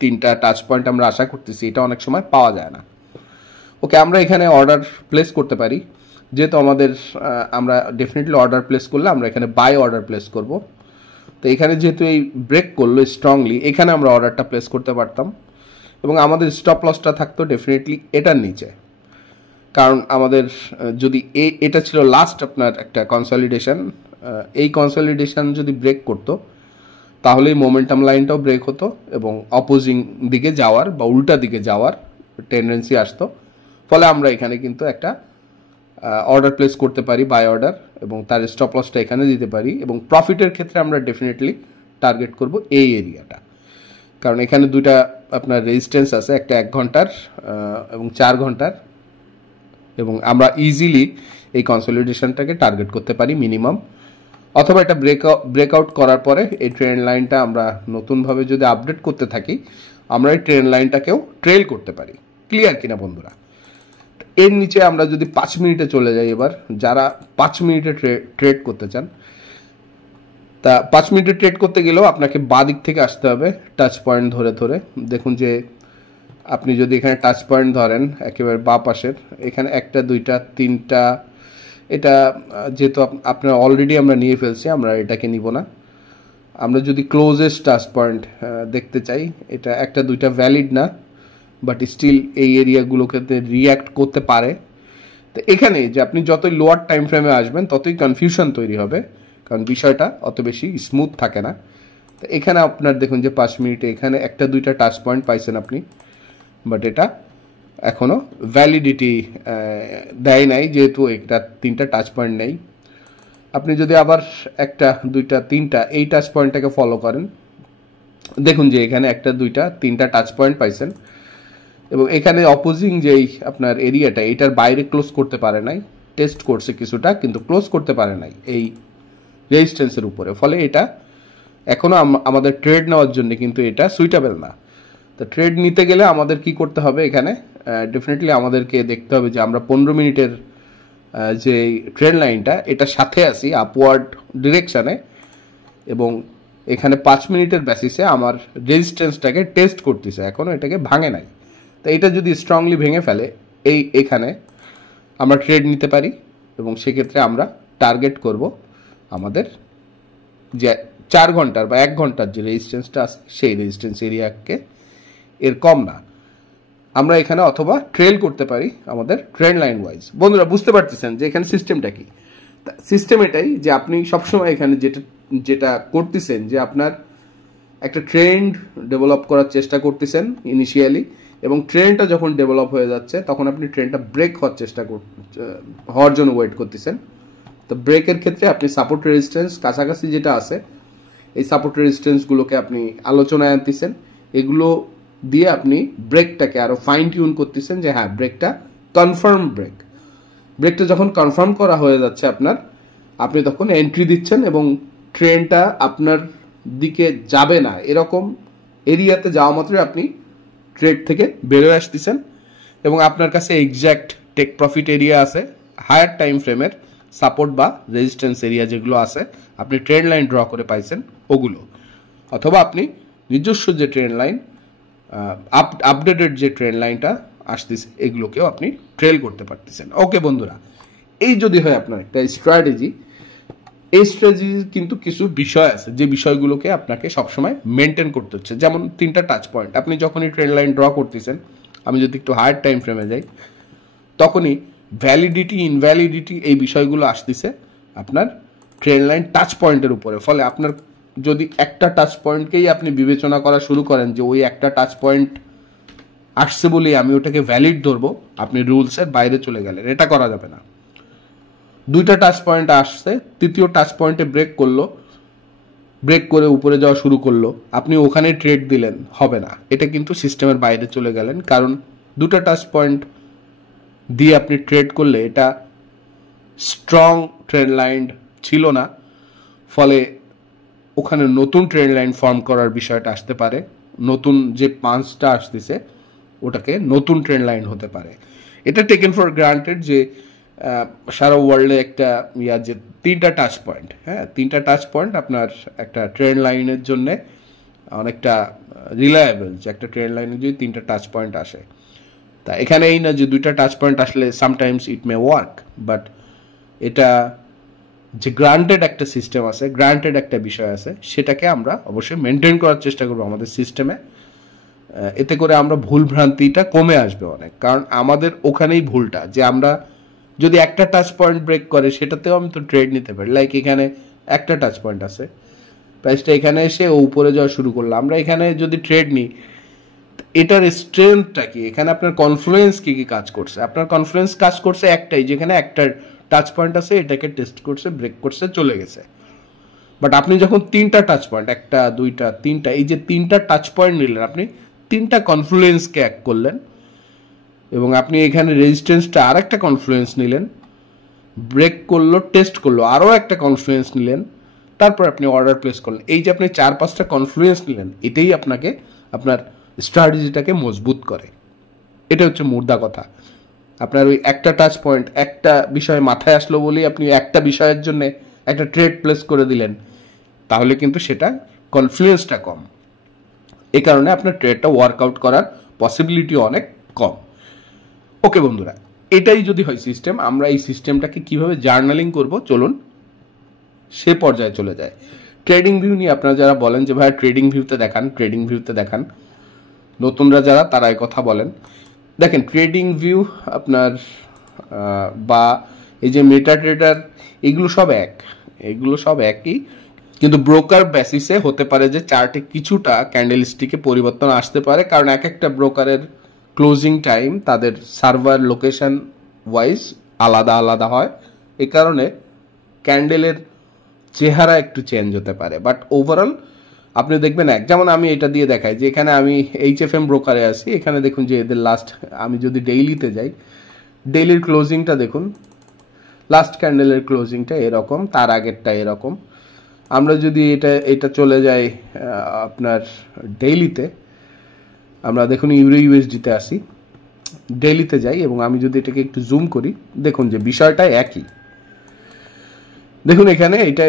3টা টাচ পয়েন্ট আমরা আশা করতেছি, এটা অনেক সময় পাওয়া যায় না। ওকে, আমরা এখানে অর্ডার প্লেস করতে পারি, যেহেতু আমরা ডেফিনেটলি অর্ডার প্লেস করলে আমরা এখানে বাই অর্ডার প্লেস করব। তো এখানে যেহেতু এই ব্রেক করলো স্ট্রংলি, এখানে আমরা অর্ডারটা প্লেস করতে পারতাম এবং আমাদের স্টপ লসটা থাকতো ডেফিনেটলি এটার নিচে, কারণ আমাদের যদি এটা ছিল লাস্ট আপনার একটা কনসলিডেশন, এই কনসলিডেশন যদি ব্রেক করতো তাহলেই মোমেন্টাম লাইনটাও ব্রেক হতো এবং অপোজিং দিকে যাওয়ার বা উল্টা দিকে যাওয়ার টেন্ডেন্সি আসতো, ফলে আমরা এখানে কিন্তু একটা অর্ডার প্লেস করতে পারি বাই অর্ডার এবং তার স্টপ লসটা এখানে দিতে পারি। এবং প্রফিটের ক্ষেত্রে আমরা ডেফিনেটলি টার্গেট করব এই এরিয়াটা, কারণ এখানে 2টা আপনার রেজিস্ট্যান্স আছে, একটা 1 ঘন্টার এবং 4 ঘন্টার, এবং আমরা ইজিলি এই কনসলিডেশনটাকে টার্গেট করতে পারি মিনিমাম। অথবা এটা ব্রেকআউট করার পরে এই ট্রেন্ড লাইনটা আমরা নতুনভাবে যদি আপডেট করতে থাকি, আমরা এই ট্রেন্ড লাইনটাকেও ট্রেল করতে পারি। ক্লিয়ার কিনা বন্ধুরা? এর নিচে আমরা যদি 5 মিনিটে চলে যাই, এবার যারা 5 মিনিটে ট্রেড করতে চান, তা 5 মিনিটে ট্রেড করতে গেলেও আপনাকে বাঁ দিক থেকে আসতে হবে টাচ পয়েন্ট ধরে ধরে। দেখুন যে আপনি যদি এখানে টাচ পয়েন্ট ধরেন একেবারে বাঁ পাশের, এখানে 1, 2, 3টা, এটা যেহেতু আপনার অলরেডি আমরা নিয়ে ফেলছি, আমরা এটাকে নিব না। আমরা যদি ক্লোজেস্ট টাচ পয়েন্ট দেখতে চাই, এটা 1, 2টা ভ্যালিড না, বাট স্টিল এই এরিয়াগুলোকে রিয়্যাক্ট করতে পারে। তো এখানে যে আপনি যতই লোয়ার টাইম ফ্রেমে আসবেন ততই কনফিউশন তৈরি হবে, কারণ বিষয়টা অত বেশি স্মুথ থাকে না। তো এখানে আপনার দেখুন যে 5 মিনিটে এখানে 1, 2টা টাচ পয়েন্ট পাইছেন আপনি, বাট এটা এখনও ভ্যালিডিটি দেয় নাই, যেহেতু এটা 3টা টাচ পয়েন্ট নেই। আপনি যদি আবার 1, 2, 3টা এই টাচ পয়েন্টটাকে ফলো করেন, দেখুন যে এখানে 1, 2, 3টা টাচ পয়েন্ট পাইছেন এবং এখানে অপোজিং যেই আপনার এরিয়াটা এটার বাইরে ক্লোজ করতে পারে নাই, টেস্ট করছে কিছুটা কিন্তু ক্লোজ করতে পারে নাই এই রেজিস্ট্যান্সের উপরে, ফলে এটা এখনও আমাদের ট্রেড নেওয়ার জন্য কিন্তু এটা সুইটেবল না। তো ট্রেড নিতে গেলে আমাদের কি করতে হবে, এখানে ডেফিনেটলি আমাদেরকে দেখতে হবে যে আমরা 15 মিনিটের যে ট্রেড লাইনটা এটার সাথে আসি আপওয়ার্ড ডিরেকশানে, এবং এখানে 5 মিনিটের বেসিসে আমার রেজিস্ট্যান্সটাকে টেস্ট করতেছে, এখনও এটাকে ভাঙে নাই। তো এটা যদি স্ট্রংলি ভেঙে ফেলে এখানে আমরা ট্রেড নিতে পারি, এবং সেক্ষেত্রে আমরা টার্গেট করব আমাদের যে 4 ঘন্টার বা 1 ঘন্টার যে রেজিস্ট্যান্সটা আছে সেই রেজিস্ট্যান্স এরিয়াকে এর কম না আমরা এখানে অথবা ট্রেল করতে পারি আমাদের ট্রেন্ড লাইন ওয়াইজ। বন্ধুরা বুঝতে পারতেছেন যে এখানে সিস্টেমটা কি? সিস্টেম এটাই যে আপনি সবসময় এখানে যেটা করতেছেন যে আপনার একটা ট্রেন্ড ডেভেলপ করার চেষ্টা করতেছেন ইনিশিয়ালি, এবং ট্রেন্ডটা যখন ডেভেলপ হয়ে যাচ্ছে তখন আপনি ট্রেন্ডটা ব্রেক হওয়ার জন্য ওয়েট করতেছেন। তো ব্রেকের ক্ষেত্রে আপনি সাপোর্ট রেজিস্ট্যান্স কাছাকাছি যেটা আছে এই সাপোর্ট রেজিস্ট্যান্সগুলোকে আপনি আলোচনায় আনতেছেন, এগুলো দিয়ে আপনি ব্রেকটাকে আরও ফাইন টিউন করতেছেন যে হ্যাঁ ব্রেকটা কনফার্ম ব্রেকটা যখন কনফার্ম করা হয়ে যাচ্ছে আপনি তখন এন্ট্রি দিচ্ছেন, এবং ট্রেনটা আপনার দিকে যাবে না এরকম এরিয়াতে যাওয়া মাত্রই আপনি ট্রেড থেকে বেরোয় আসতেছেন, এবং আপনার কাছে এক্স্যাক্ট টেক প্রফিট এরিয়া আছে, হায়ার টাইম ফ্রেমের সাপোর্ট বা রেজিস্ট্যান্স এরিয়া যেগুলো আছে আপনি ট্রেন্ড লাইন ড্র করে পাইছেন ওগুলো, অথবা আপনি নিজস্ব যে ট্রেন্ড লাইন আপডেটেড যে ট্রেন্ড লাইনটা আসতেছে এগুলোকেও আপনি ট্রেল করতে পারতেছেন। ওকে বন্ধুরা, এই যদি হয় আপনার একটা স্ট্র্যাটেজি, এই স্ট্র্যাটেজির কিন্তু কিছু বিষয় আছে যে বিষয়গুলোকে আপনাকে সবসময় মেনটেন করতে হচ্ছে, যেমন 3টা টাচ পয়েন্ট। আপনি যখনই ট্রেন্ড লাইন ড্র করতেছেন, আমি যদি একটু হায়ার টাইম ফ্রেমে যাই, তখনই ভ্যালিডিটি ইনভ্যালিডিটি এই বিষয়গুলো আসতেছে আপনার ট্রেন্ড লাইন টাচ পয়েন্টের উপরে। ফলে আপনার যদি একটা টাচ পয়েন্টকেই আপনি বিবেচনা করা শুরু করেন যে ওই একটা টাচ পয়েন্ট আসছে বলেই আমি ওটাকে ভ্যালিড ধরবো, আপনি রুলসের বাইরে চলে গেলেন, এটা করা যাবে না। 2টা টাচ পয়েন্ট আসছে, তৃতীয় টাচ পয়েন্টে ব্রেক করে উপরে যাওয়া শুরু করলো, আপনি ওখানে ট্রেড দিলেন, হবে না, এটা কিন্তু সিস্টেমের বাইরে চলে গেলেন, কারণ 2টা টাচ পয়েন্ট দিয়ে আপনি ট্রেড করলে এটা স্ট্রং ট্রেন্ড লাইন ছিল না, ফলে ওখানে নতুন ট্রেন্ড লাইন ফর্ম করার বিষয়টা আসতে পারে, নতুন যে পাঁচটা আসতেছে ওটাকে নতুন ট্রেন্ড লাইন হতে পারে। এটা টেকেন ফর গ্রান্টেড যে সারা ওয়ার্ল্ডে একটা যে 3টা টাচ পয়েন্ট, হ্যাঁ 3টা টাচ পয়েন্ট আপনার একটা ট্রেন্ড লাইনের জন্য অনেকটা রিলায়েবল, যে একটা ট্রেন্ড লাইনে যদি 3টা টাচ পয়েন্ট আসে, তা এখানে এই না যে 2টা টাচ পয়েন্ট আসলে sometimes it May work, but এটা যে গ্রান্টেড একটা সিস্টেম আছে, গ্রান্টেড একটা বিষয় আছে, সেটাকে আমরা অবশ্যই মেনটেন করার চেষ্টা করবো আমাদের সিস্টেমে। এতে করে আমরা ভুল ভ্রান্তিটা কমে আসবে অনেক, কারণ আমাদের ওখানেই ভুলটা যে আমরা যদি একটা টাচ পয়েন্ট ব্রেক করে সেটাতেও আমি তো ট্রেড নিতে পারি। লাইক এখানে একটা টাচ পয়েন্ট আছে, প্রাইসটা এখানে এসে ও উপরে যাওয়া শুরু করলো, আমরা এখানে যদি ট্রেড নিই, এটার স্ট্রেংথটা কি, এখানে আপনার কনফ্লুয়েন্স কি কাজ করছে? আপনার কনফ্লুয়েন্স কাজ করছে একটাই, যেখানে একটা টাচ পয়েন্ট আছে এটাকে টেস্ট করছে, ব্রেক করছে, চলে গেছে। বাট আপনি যখন 3টা টাচ পয়েন্ট, 1টা 2টা 3টা, এই যে 3টা টাচ পয়েন্ট নিলেন, আপনি 3টা কনফ্লুয়েন্সকে এক করলেন, এবং আপনি এখানে রেজিস্ট্যান্সটা আর একটা কনফ্লুয়েন্স নিলেন, ব্রেক করলো, টেস্ট করলো, আরও একটা কনফ্লুয়েন্স নিলেন, তারপর আপনি অর্ডার প্লেস করলেন। এই যে আপনি 4-5টা কনফ্লুয়েন্স নিলেন, এটাই আপনাকে আপনার স্ট্র্যাটেজিটাকে মজবুত করে। এটা হচ্ছে মুদ্রা কথা। আপনার ওই একটা টাচ পয়েন্ট, একটা বিষয় মাথায় আসলো বলেই আপনি একটা বিষয়ের জন্য একটা ট্রেড প্লেস করে দিলেন, তাহলে কিন্তু সেটা কনফ্লুয়েন্সটা কম, এই কারণে আপনার ট্রেডটা ওয়ার্কআউট করার পসিবিলিটি অনেক কম। ওকে বন্ধুরা, এটাই যদি হয় সিস্টেম, আমরা এই সিস্টেমটাকে কিভাবে জার্নালিং করব চলুন সে পর্যায়ে চলে যায়। ট্রেডিং ভিউ নিয়ে আপনারা যারা বলেন যে ভাই ট্রেডিং ভিউতে দেখান, নতুনরা যারা তারা এই কথা বলেন, দেখেন ট্রেডিং ভিউ আপনার বা এই যে মেটা ট্রেডার, এগুলো সব একই, কিন্তু ব্রোকার বেসিসে হতে পারে যে চার্টে কিছুটা ক্যান্ডেলস্টিকে পরিবর্তন আসতে পারে, কারণ এক একটা ব্রোকারের ক্লোজিং টাইম তাদের সার্ভার লোকেশন ওয়াইজ আলাদা হয়, এ কারণে ক্যান্ডেলের চেহারা একটু চেঞ্জ হতে পারে। বাট ওভারঅল আপনি দেখবেন এক, যেমন আমি এটা দিয়ে দেখাই যে এখানে আমি HFM ব্রোকারে আছি, এখানে দেখুন যে এদের লাস্ট, আমি যদি ডেইলিতে যাই, ডেইলির ক্লোজিংটা দেখুন, লাস্ট ক্যান্ডেলের ক্লোজিংটা এরকম, তার আগেরটা এরকম। আমরা যদি এটা চলে যাই আপনার ডেইলিতে, আমরা দেখুন ইউরো ইউএসডিতে আসি, ডেইলিতে যাই এবং আমি যদি এটাকে একটু জুম করি, দেখুন যে বিষয়টা একই। দেখুন এখানে এটা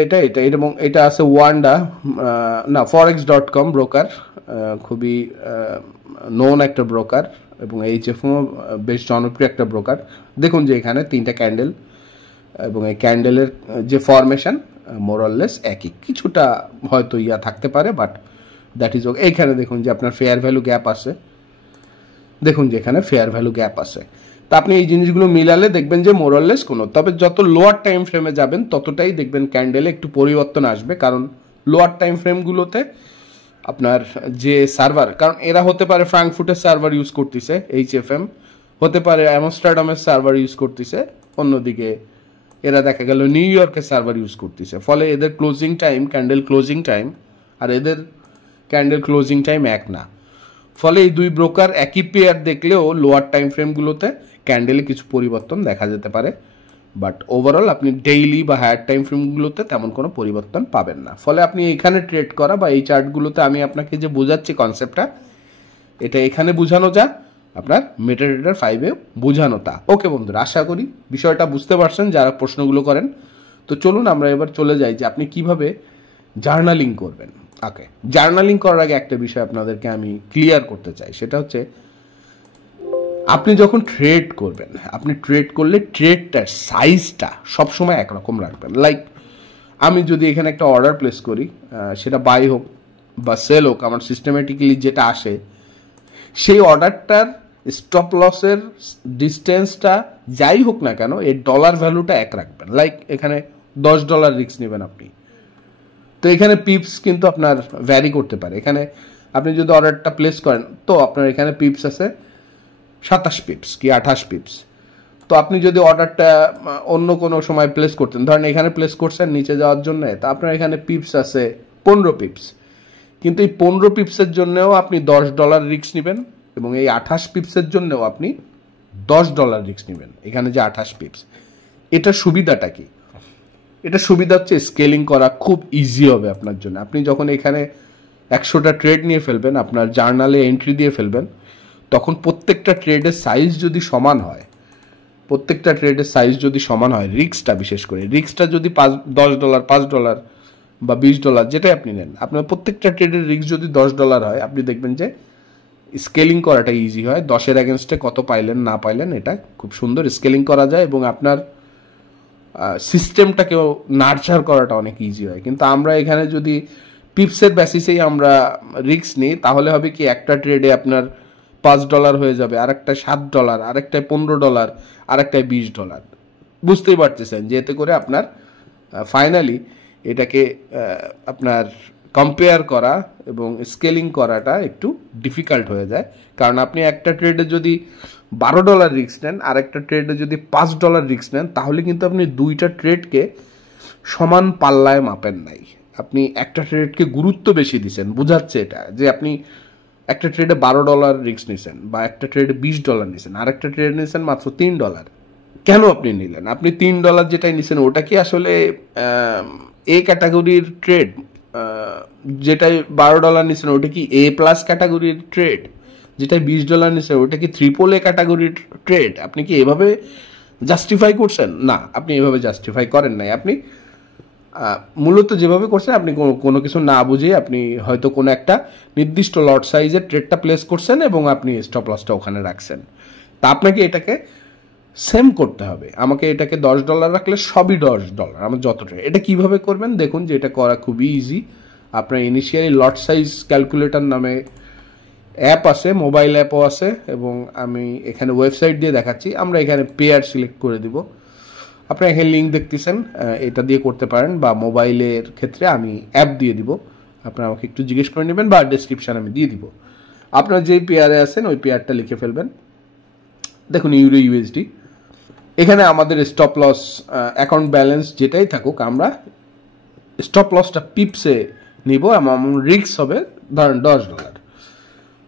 এবং এটা আছে ওয়ান্ডা, না forex.com ব্রোকার, খুবই নোন একটা ব্রোকার এবং HFM বেশ জনপ্রিয় একটা ব্রোকার। দেখুন যে এখানে 3টা ক্যান্ডেল এবং এই ক্যান্ডেলের যে ফরমেশন মোরলেস একই, কিছুটা হয়তো থাকতে পারে, বাট দ্যাট ইজ ওকে। এইখানে দেখুন যে আপনার ফেয়ার ভ্যালু গ্যাপ আছে, দেখুন যে এখানে ফেয়ার ভ্যালু গ্যাপ আছে। তা আপনি এই জিনিসগুলো মিলালে দেখবেন যে মোরলেস কোনো, তবে যত লোয়ার টাইম ফ্রেমে যাবেন ততটাই দেখবেন ক্যান্ডেলে একটু পরিবর্তন আসবে, কারণ লোয়ার টাইম ফ্রেমগুলোতে আপনার যে সার্ভার, কারণ এরা হতে পারে ফ্রাঙ্কফুটের সার্ভার ইউজ করতেছে HFM, হতে পারে আমস্টারডামের সার্ভার ইউজ করতেছে, অন্যদিকে এরা দেখা গেল নিউ ইয়র্কের সার্ভার ইউজ করতেছে। ফলে এদের closing time, candle closing time আর এদের ক্যান্ডেল ক্লোজিং টাইম এক না। ফলে এই দুই ব্রোকার একই পেয়ার দেখলেও লোয়ার টাইম ফ্রেমগুলোতে ক্যান্ডেলে কিছু পরিবর্তন দেখা যেতে পারে, বাট ওভারঅল আপনি ডেইলি বা হায়ার টাইম ফ্রেমগুলোতে তেমন কোনো পরিবর্তন পাবেন না। ফলে আপনি এখানে ট্রেড করা বা এই চার্টগুলোতে আমি আপনাকে যে বোঝাচ্ছি কনসেপ্টটা, এটা এখানে বোঝানো যা আপনার মেটাট্রেডার 5-এ বোঝানো তা। ওকে বন্ধুরা, আশা করি বিষয়টা বুঝতে পারছেন যারা প্রশ্নগুলো করেন। তো চলুন আমরা এবার চলে যাই যে আপনি কিভাবে জার্নালিং করবেন। ওকে, জার্নালিং করার আগে একটা বিষয় আপনাদেরকে আমি ক্লিয়ার করতে চাই, সেটা হচ্ছে আপনি যখন ট্রেড করবেন, আপনি ট্রেড করলে ট্রেডটার সাইজটা সবসময় একরকম রাখবেন। লাইক আমি যদি এখানে একটা অর্ডার প্লেস করি, সেটা বাই হোক বা সেল হোক, আমার সিস্টেমেটিক্যালি যেটা আসে সেই অর্ডারটার স্টপ লসের ডিস্টেন্সটা যাই হোক না কেন, এর ডলার ভ্যালুটা এক রাখবেন। লাইক এখানে $10 রিস্ক নেবেন আপনি, তো এখানে পিপস কিন্তু আপনার ভ্যারি করতে পারে। এখানে আপনি যদি অর্ডারটা প্লেস করেন তো আপনার এখানে পিপস আছে 27 পিপস কি 28 পিপস। তো আপনি যদি অর্ডারটা অন্য কোনো সময় প্লেস করতেন, ধরেন এখানে প্লেস করছেন নিচে যাওয়ার জন্য, তা আপনার এখানে পিপস আছে 15 পিপস, কিন্তু এই 15 পিপসের জন্যও আপনি $10 রিস্ক নেবেন এবং এই 28 পিপসের জন্যও আপনি $10 রিস্ক নেবেন। এখানে যে 28 পিপস, এটা সুবিধাটা কি? এটা সুবিধা হচ্ছে স্কেলিং করা খুব ইজি হবে আপনার জন্য। আপনি যখন এখানে 100টা ট্রেড নিয়ে ফেলবেন, আপনার জার্নালে এন্ট্রি দিয়ে ফেলবেন, তখন প্রত্যেকটা ট্রেডের সাইজ যদি সমান হয়, প্রত্যেকটা ট্রেডের সাইজ যদি সমান হয়, রিস্কটা বিশেষ করে রিস্কটা যদি $10, $5 বা $20 যেটাই আপনি নেন, আপনার প্রত্যেকটা ট্রেডের রিস্ক যদি $10 হয়, আপনি দেখবেন যে স্কেলিং করাটা ইজি হয়। 10-এর এগেনস্টে কত পাইলেন না পাইলেন এটা খুব সুন্দর স্কেলিং করা যায় এবং আপনার সিস্টেমটাকেও নার্চার করাটা অনেক ইজি হয়। কিন্তু আমরা এখানে যদি পিপসের বেসিসেই আমরা রিস্ক নিই, তাহলে হবে কি একটা ট্রেডে আপনার $5 হয়ে যাবে, আরেকটা $7, আরেকটায় $15, আরেকটায় $20। বুঝতেই পারতেছেন যে এতে করে আপনার ফাইনালি এটাকে আপনার কম্পেয়ার করা এবং স্কেলিং করাটা একটু ডিফিকাল্ট হয়ে যায়। কারণ আপনি একটা ট্রেডে যদি $12 রিস্ক নেন আর একটা ট্রেডে যদি $5 রিস্ক নেন, তাহলে কিন্তু আপনি দুইটা ট্রেডকে সমান পাল্লায় মাপেন নাই, আপনি একটা ট্রেডকে গুরুত্ব বেশি দিচ্ছেন। বুঝাচ্ছে এটা যে আপনি একটা ট্রেডে $12 রিস্ক নিছেন বা একটা ট্রেডে $20 নিছেন, আর একটা ট্রেড নিছেন মাত্র $3। কেন আপনি নিলেন? আপনি $3 যেটাই নিছেন ওটা কি আসলে এ ক্যাটাগরির ট্রেড? যেটাই $12 নিছেন ওটা কি এ প্লাস ক্যাটাগরির ট্রেড? যেটাই $20 নিছেন ওটা কি ট্রিপল এ ক্যাটাগরির ট্রেড? আপনি কি এভাবে জাস্টিফাই করছেন? না, আপনি এভাবে জাস্টিফাই করেন নাই। আপনি মূলত যেভাবে করছেন, আপনি কোনো কিছু না বুঝে আপনি হয়তো কোনো একটা নির্দিষ্ট লট সাইজের ট্রেডটা প্লেস করছেন এবং আপনি স্টপ লসটা ওখানে রাখছেন। তা আপনাকে এটাকে সেম করতে হবে। আমাকে এটাকে $10 রাখলে সবই $10 আমার যত ট্রেড। এটা কিভাবে করবেন দেখুন যে এটা করা খুবই ইজি। আপনার ইনিশিয়ালি লট সাইজ ক্যালকুলেটর নামে অ্যাপ আছে, মোবাইল অ্যাপও আছে এবং আমি এখানে ওয়েবসাইট দিয়ে দেখাচ্ছি। আমরা এখানে পেয়ার সিলেক্ট করে দিব। আপনারা এখানে লিঙ্ক দেখতেছেন, এটা দিয়ে করতে পারেন বা মোবাইলের ক্ষেত্রে আমি অ্যাপ দিয়ে দিব। আপনারা আমাকে একটু জিজ্ঞেস করে নেবেন বা ডেসক্রিপশান আমি দিয়ে দিব। আপনারা যেই পেয়ারে আছেন ওই পেয়ারটা লিখে ফেলবেন। দেখুন ইউরো ইউএসডি, এখানে আমাদের স্টপ লস অ্যাকাউন্ট ব্যালেন্স যেটাই থাকুক, আমরা স্টপ লসটা পিপসে নিব এবং রিস্ক হবে ধরেন $10।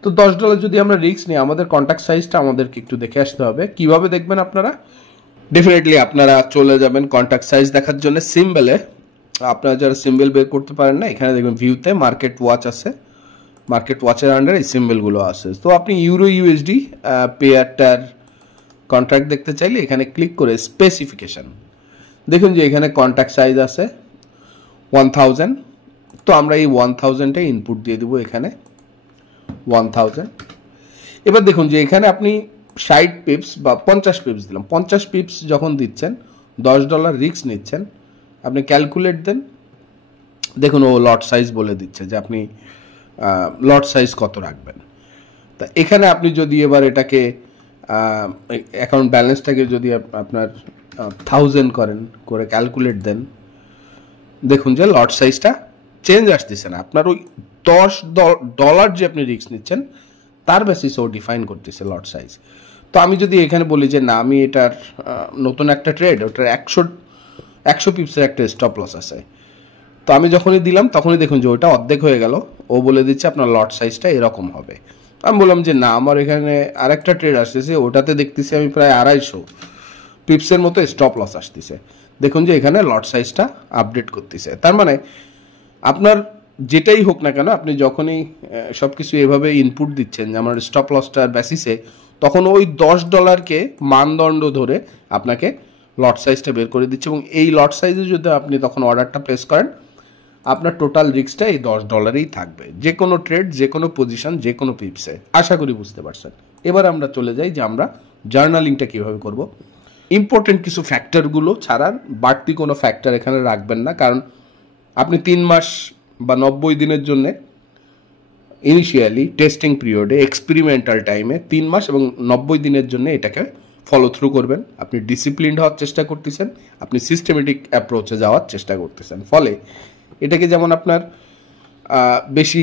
তো $10 যদি আমরা রিস্ক নিই, আমাদের কন্ট্যাক্ট সাইজটা আমাদেরকে একটু দেখে আসতে হবে। কিভাবে দেখবেন আপনারা? ডেফিনেটলি আপনারা চলে যাবেন কন্ট্যাক্ট সাইজ দেখার জন্য সিম্বলে। আপনারা যারা সিম্বল বের করতে পারেন না, এখানে দেখবেন ভিউতে মার্কেট ওয়াচ আছে, মার্কেট ওয়াচের আন্ডারে এই সিম্বলগুলো আছে। তো আপনি ইউরো ইউএসডি পেয়ারটার কন্ট্রাক্ট দেখতে চাইলে এখানে ক্লিক করে স্পেসিফিকেশন দেখুন যে এখানে কন্ট্যাক্ট সাইজ আছে 1000। তো আমরা এই 1000টা ইনপুট দিয়ে দেবো এখানে 1000। এবার দেখুন যে এখানে আপনি 60 পিপস বা 50 পিপস দিলাম। 50 পিপস যখন দিচ্ছেন, $10 রিস্ক নিচ্ছেন, আপনি ক্যালকুলেট দেন, দেখুন ও লট সাইজ বলে দিচ্ছে যে আপনি লট সাইজ কত রাখবেন। তা এখানে আপনি যদি এবার এটাকে অ্যাকাউন্ট ব্যালেন্সটাকে যদি আপনার 1000 করেন, করে ক্যালকুলেট দেন, দেখুন যে লট সাইজটা চেঞ্জ আসতেছে না। আপনার ওই $10 যে আপনি রিস্ক নিচ্ছেন তার বেসিস ও ডিফাইন করতেছে লট সাইজ। তো আমি যদি এখানে বলি যে না, আমি এটার নতুন একটা ট্রেড, ওটার 100 পিপসের একটা স্টপ লস আছে, তো আমি যখনই দিলাম তখনই দেখুন যে ওটা অর্ধেক হয়ে গেল। ও বলে দিচ্ছে আপনার লট সাইজটা এরকম হবে। আমি বললাম যে না, আমার এখানে আরেকটা ট্রেড আসতেছে, ওটাতে দেখতেছি আমি প্রায় 250 পিপসের মতো স্টপ লস আসতেছে। দেখুন যে এখানে লট সাইজটা আপডেট করতেছে। তার মানে আপনার যেটাই হোক না কেন, আপনি যখনই সব কিছু এভাবে ইনপুট দিচ্ছেন যে আমার স্টপ লসটার বেসিসে, তখন ওই $10কে মানদণ্ড ধরে আপনাকে লট সাইজটা বের করে দিচ্ছে। এবং এই লট সাইজে যদি আপনি তখন অর্ডারটা প্লেস করেন, আপনার টোটাল রিস্কটা এই $10ই থাকবে, যে কোনো ট্রেড, যে কোনো পজিশন, যে কোনো পিপসে। আশা করি বুঝতে পারছেন। এবার আমরা চলে যাই যে আমরা জার্নালিংটা কীভাবে করব। ইম্পর্টেন্ট কিছু ফ্যাক্টরগুলো ছাড়ার বাড়তি কোনো ফ্যাক্টর এখানে রাখবেন না, কারণ আপনি 3 মাস বা 90 দিনের জন্য ইনিশিয়ালি টেস্টিং পিরিয়ডে, এক্সপেরিমেন্টাল টাইমে 3 মাস এবং 90 দিনের জন্য এটাকে ফলো থ্রু করবেন। আপনি ডিসিপ্লিনড হওয়ার চেষ্টা করতেছেন, আপনি সিস্টেমেটিক অ্যাপ্রোচে যাওয়ার চেষ্টা করতেছেন। ফলে এটাকে যেমন আপনার বেশি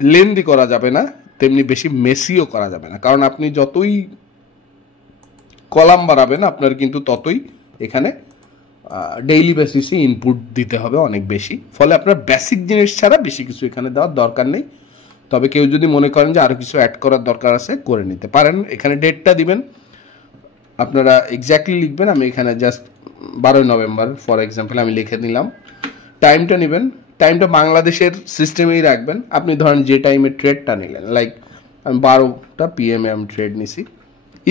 লেন্দি করা যাবে না, তেমনি বেশি মেসিও করা যাবে না। কারণ আপনি যতই কলাম বাড়াবেন, আপনার কিন্তু ততই এখানে ডেইলি বেসিসে ইনপুট দিতে হবে অনেক বেশি। ফলে আপনার বেসিক জিনিস ছাড়া বেশি কিছু এখানে দেওয়ার দরকার নেই। তবে কেউ যদি মনে করেন যে আরও কিছু অ্যাড করার দরকার আছে, করে নিতে পারেন। এখানে ডেটটা দিবেন, আপনারা এক্স্যাক্টলি লিখবেন। আমি এখানে জাস্ট 12 নভেম্বর ফর এক্সাম্পল আমি লিখে নিলাম। টাইমটা নেবেন, টাইমটা বাংলাদেশের সিস্টেমেই রাখবেন। আপনি ধরেন যে টাইমে ট্রেডটা নিলেন, লাইক আমি 12টা PM এ আমি ট্রেড নিছি,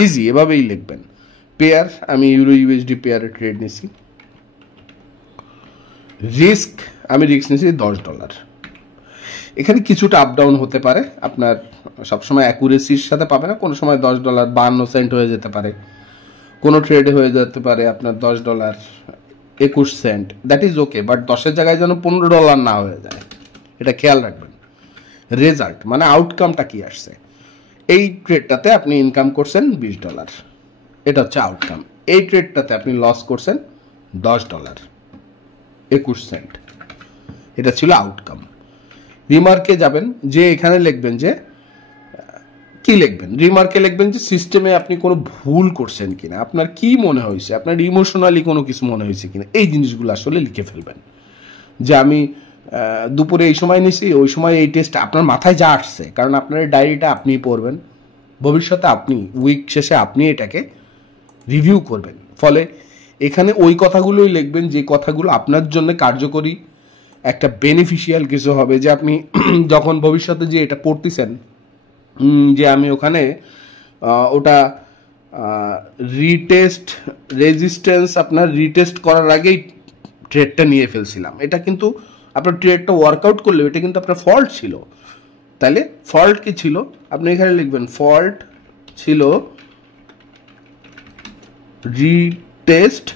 ইজি এভাবেই লিখবেন। পেয়ার, আমি ইউরো ইউএসডি পেয়ারে ট্রেড নিছি। রিস্ক, আমি রিস্ক নিয়েছি $10। এখানে কিছুটা আপ ডাউন হতে পারে, আপনার সবসময় অ্যাকুরেসির সাথে পাবে না। কোনো সময় $10 52 সেন্ট হয়ে যেতে পারে, কোনো ট্রেডে হয়ে যেতে পারে আপনার $10 21 cent, that is okay. But 10-এর জায়গায় যেন $15 না হয়ে যায়, এটা খেয়াল রাখবেন। রেজাল্ট মানে আউটকামটা কি আসছে। এই ট্রেডটাতে আপনি ইনকাম করছেন $20, এটা হচ্ছে আউটকাম। এই ট্রেডটাতে আপনি লস করছেন $10 21 সেন্ট, এটা ছিল আউটকাম। রিমার্কে যাবেন, যে এখানে লিখবেন যে কি লিখবেন, রিমার্কে লিখবেন যে সিস্টেমে আপনি কোনো ভুল করছেন কিনা, আপনার কি মনে হয়েছে, আপনার ইমোশনালি কোনো কিছু মনে হয়েছে কিনা, এই জিনিসগুলো আসলে লিখে ফেলবেন। যে আমি দুপুরে এই সময় নিছি, ওই সময় এই টেস্ট, আপনার মাথায় যা আসছে। কারণ আপনার এই ডায়েরিটা আপনিই পড়বেন, ভবিষ্যতে আপনি উইক শেষে আপনি এটাকে রিভিউ করবেন। ফলে এখানে ওই কথাগুলোই লিখবেন যে কথাগুলো আপনার জন্য কার্যকরী, একটা বেনিফিশিয়াল কিছু হবে। যে আপনি যখন ভবিষ্যতে যে এটা পড়তেছেন, যে আমি ওখানে ওটা রিটেস্ট রেজিস্ট্যান্স আপনার রিটেস্ট করার আগেই ট্রেডটা নিয়ে ফেলছিলাম, এটা কিন্তু আপনার ট্রেডটা ওয়ার্কআউট করলে এটা কিন্তু আপনার ফল্ট ছিল। তাহলে ফল্ট কি ছিল, আপনি এখানে লিখবেন ফল্ট ছিল রিটেস্ট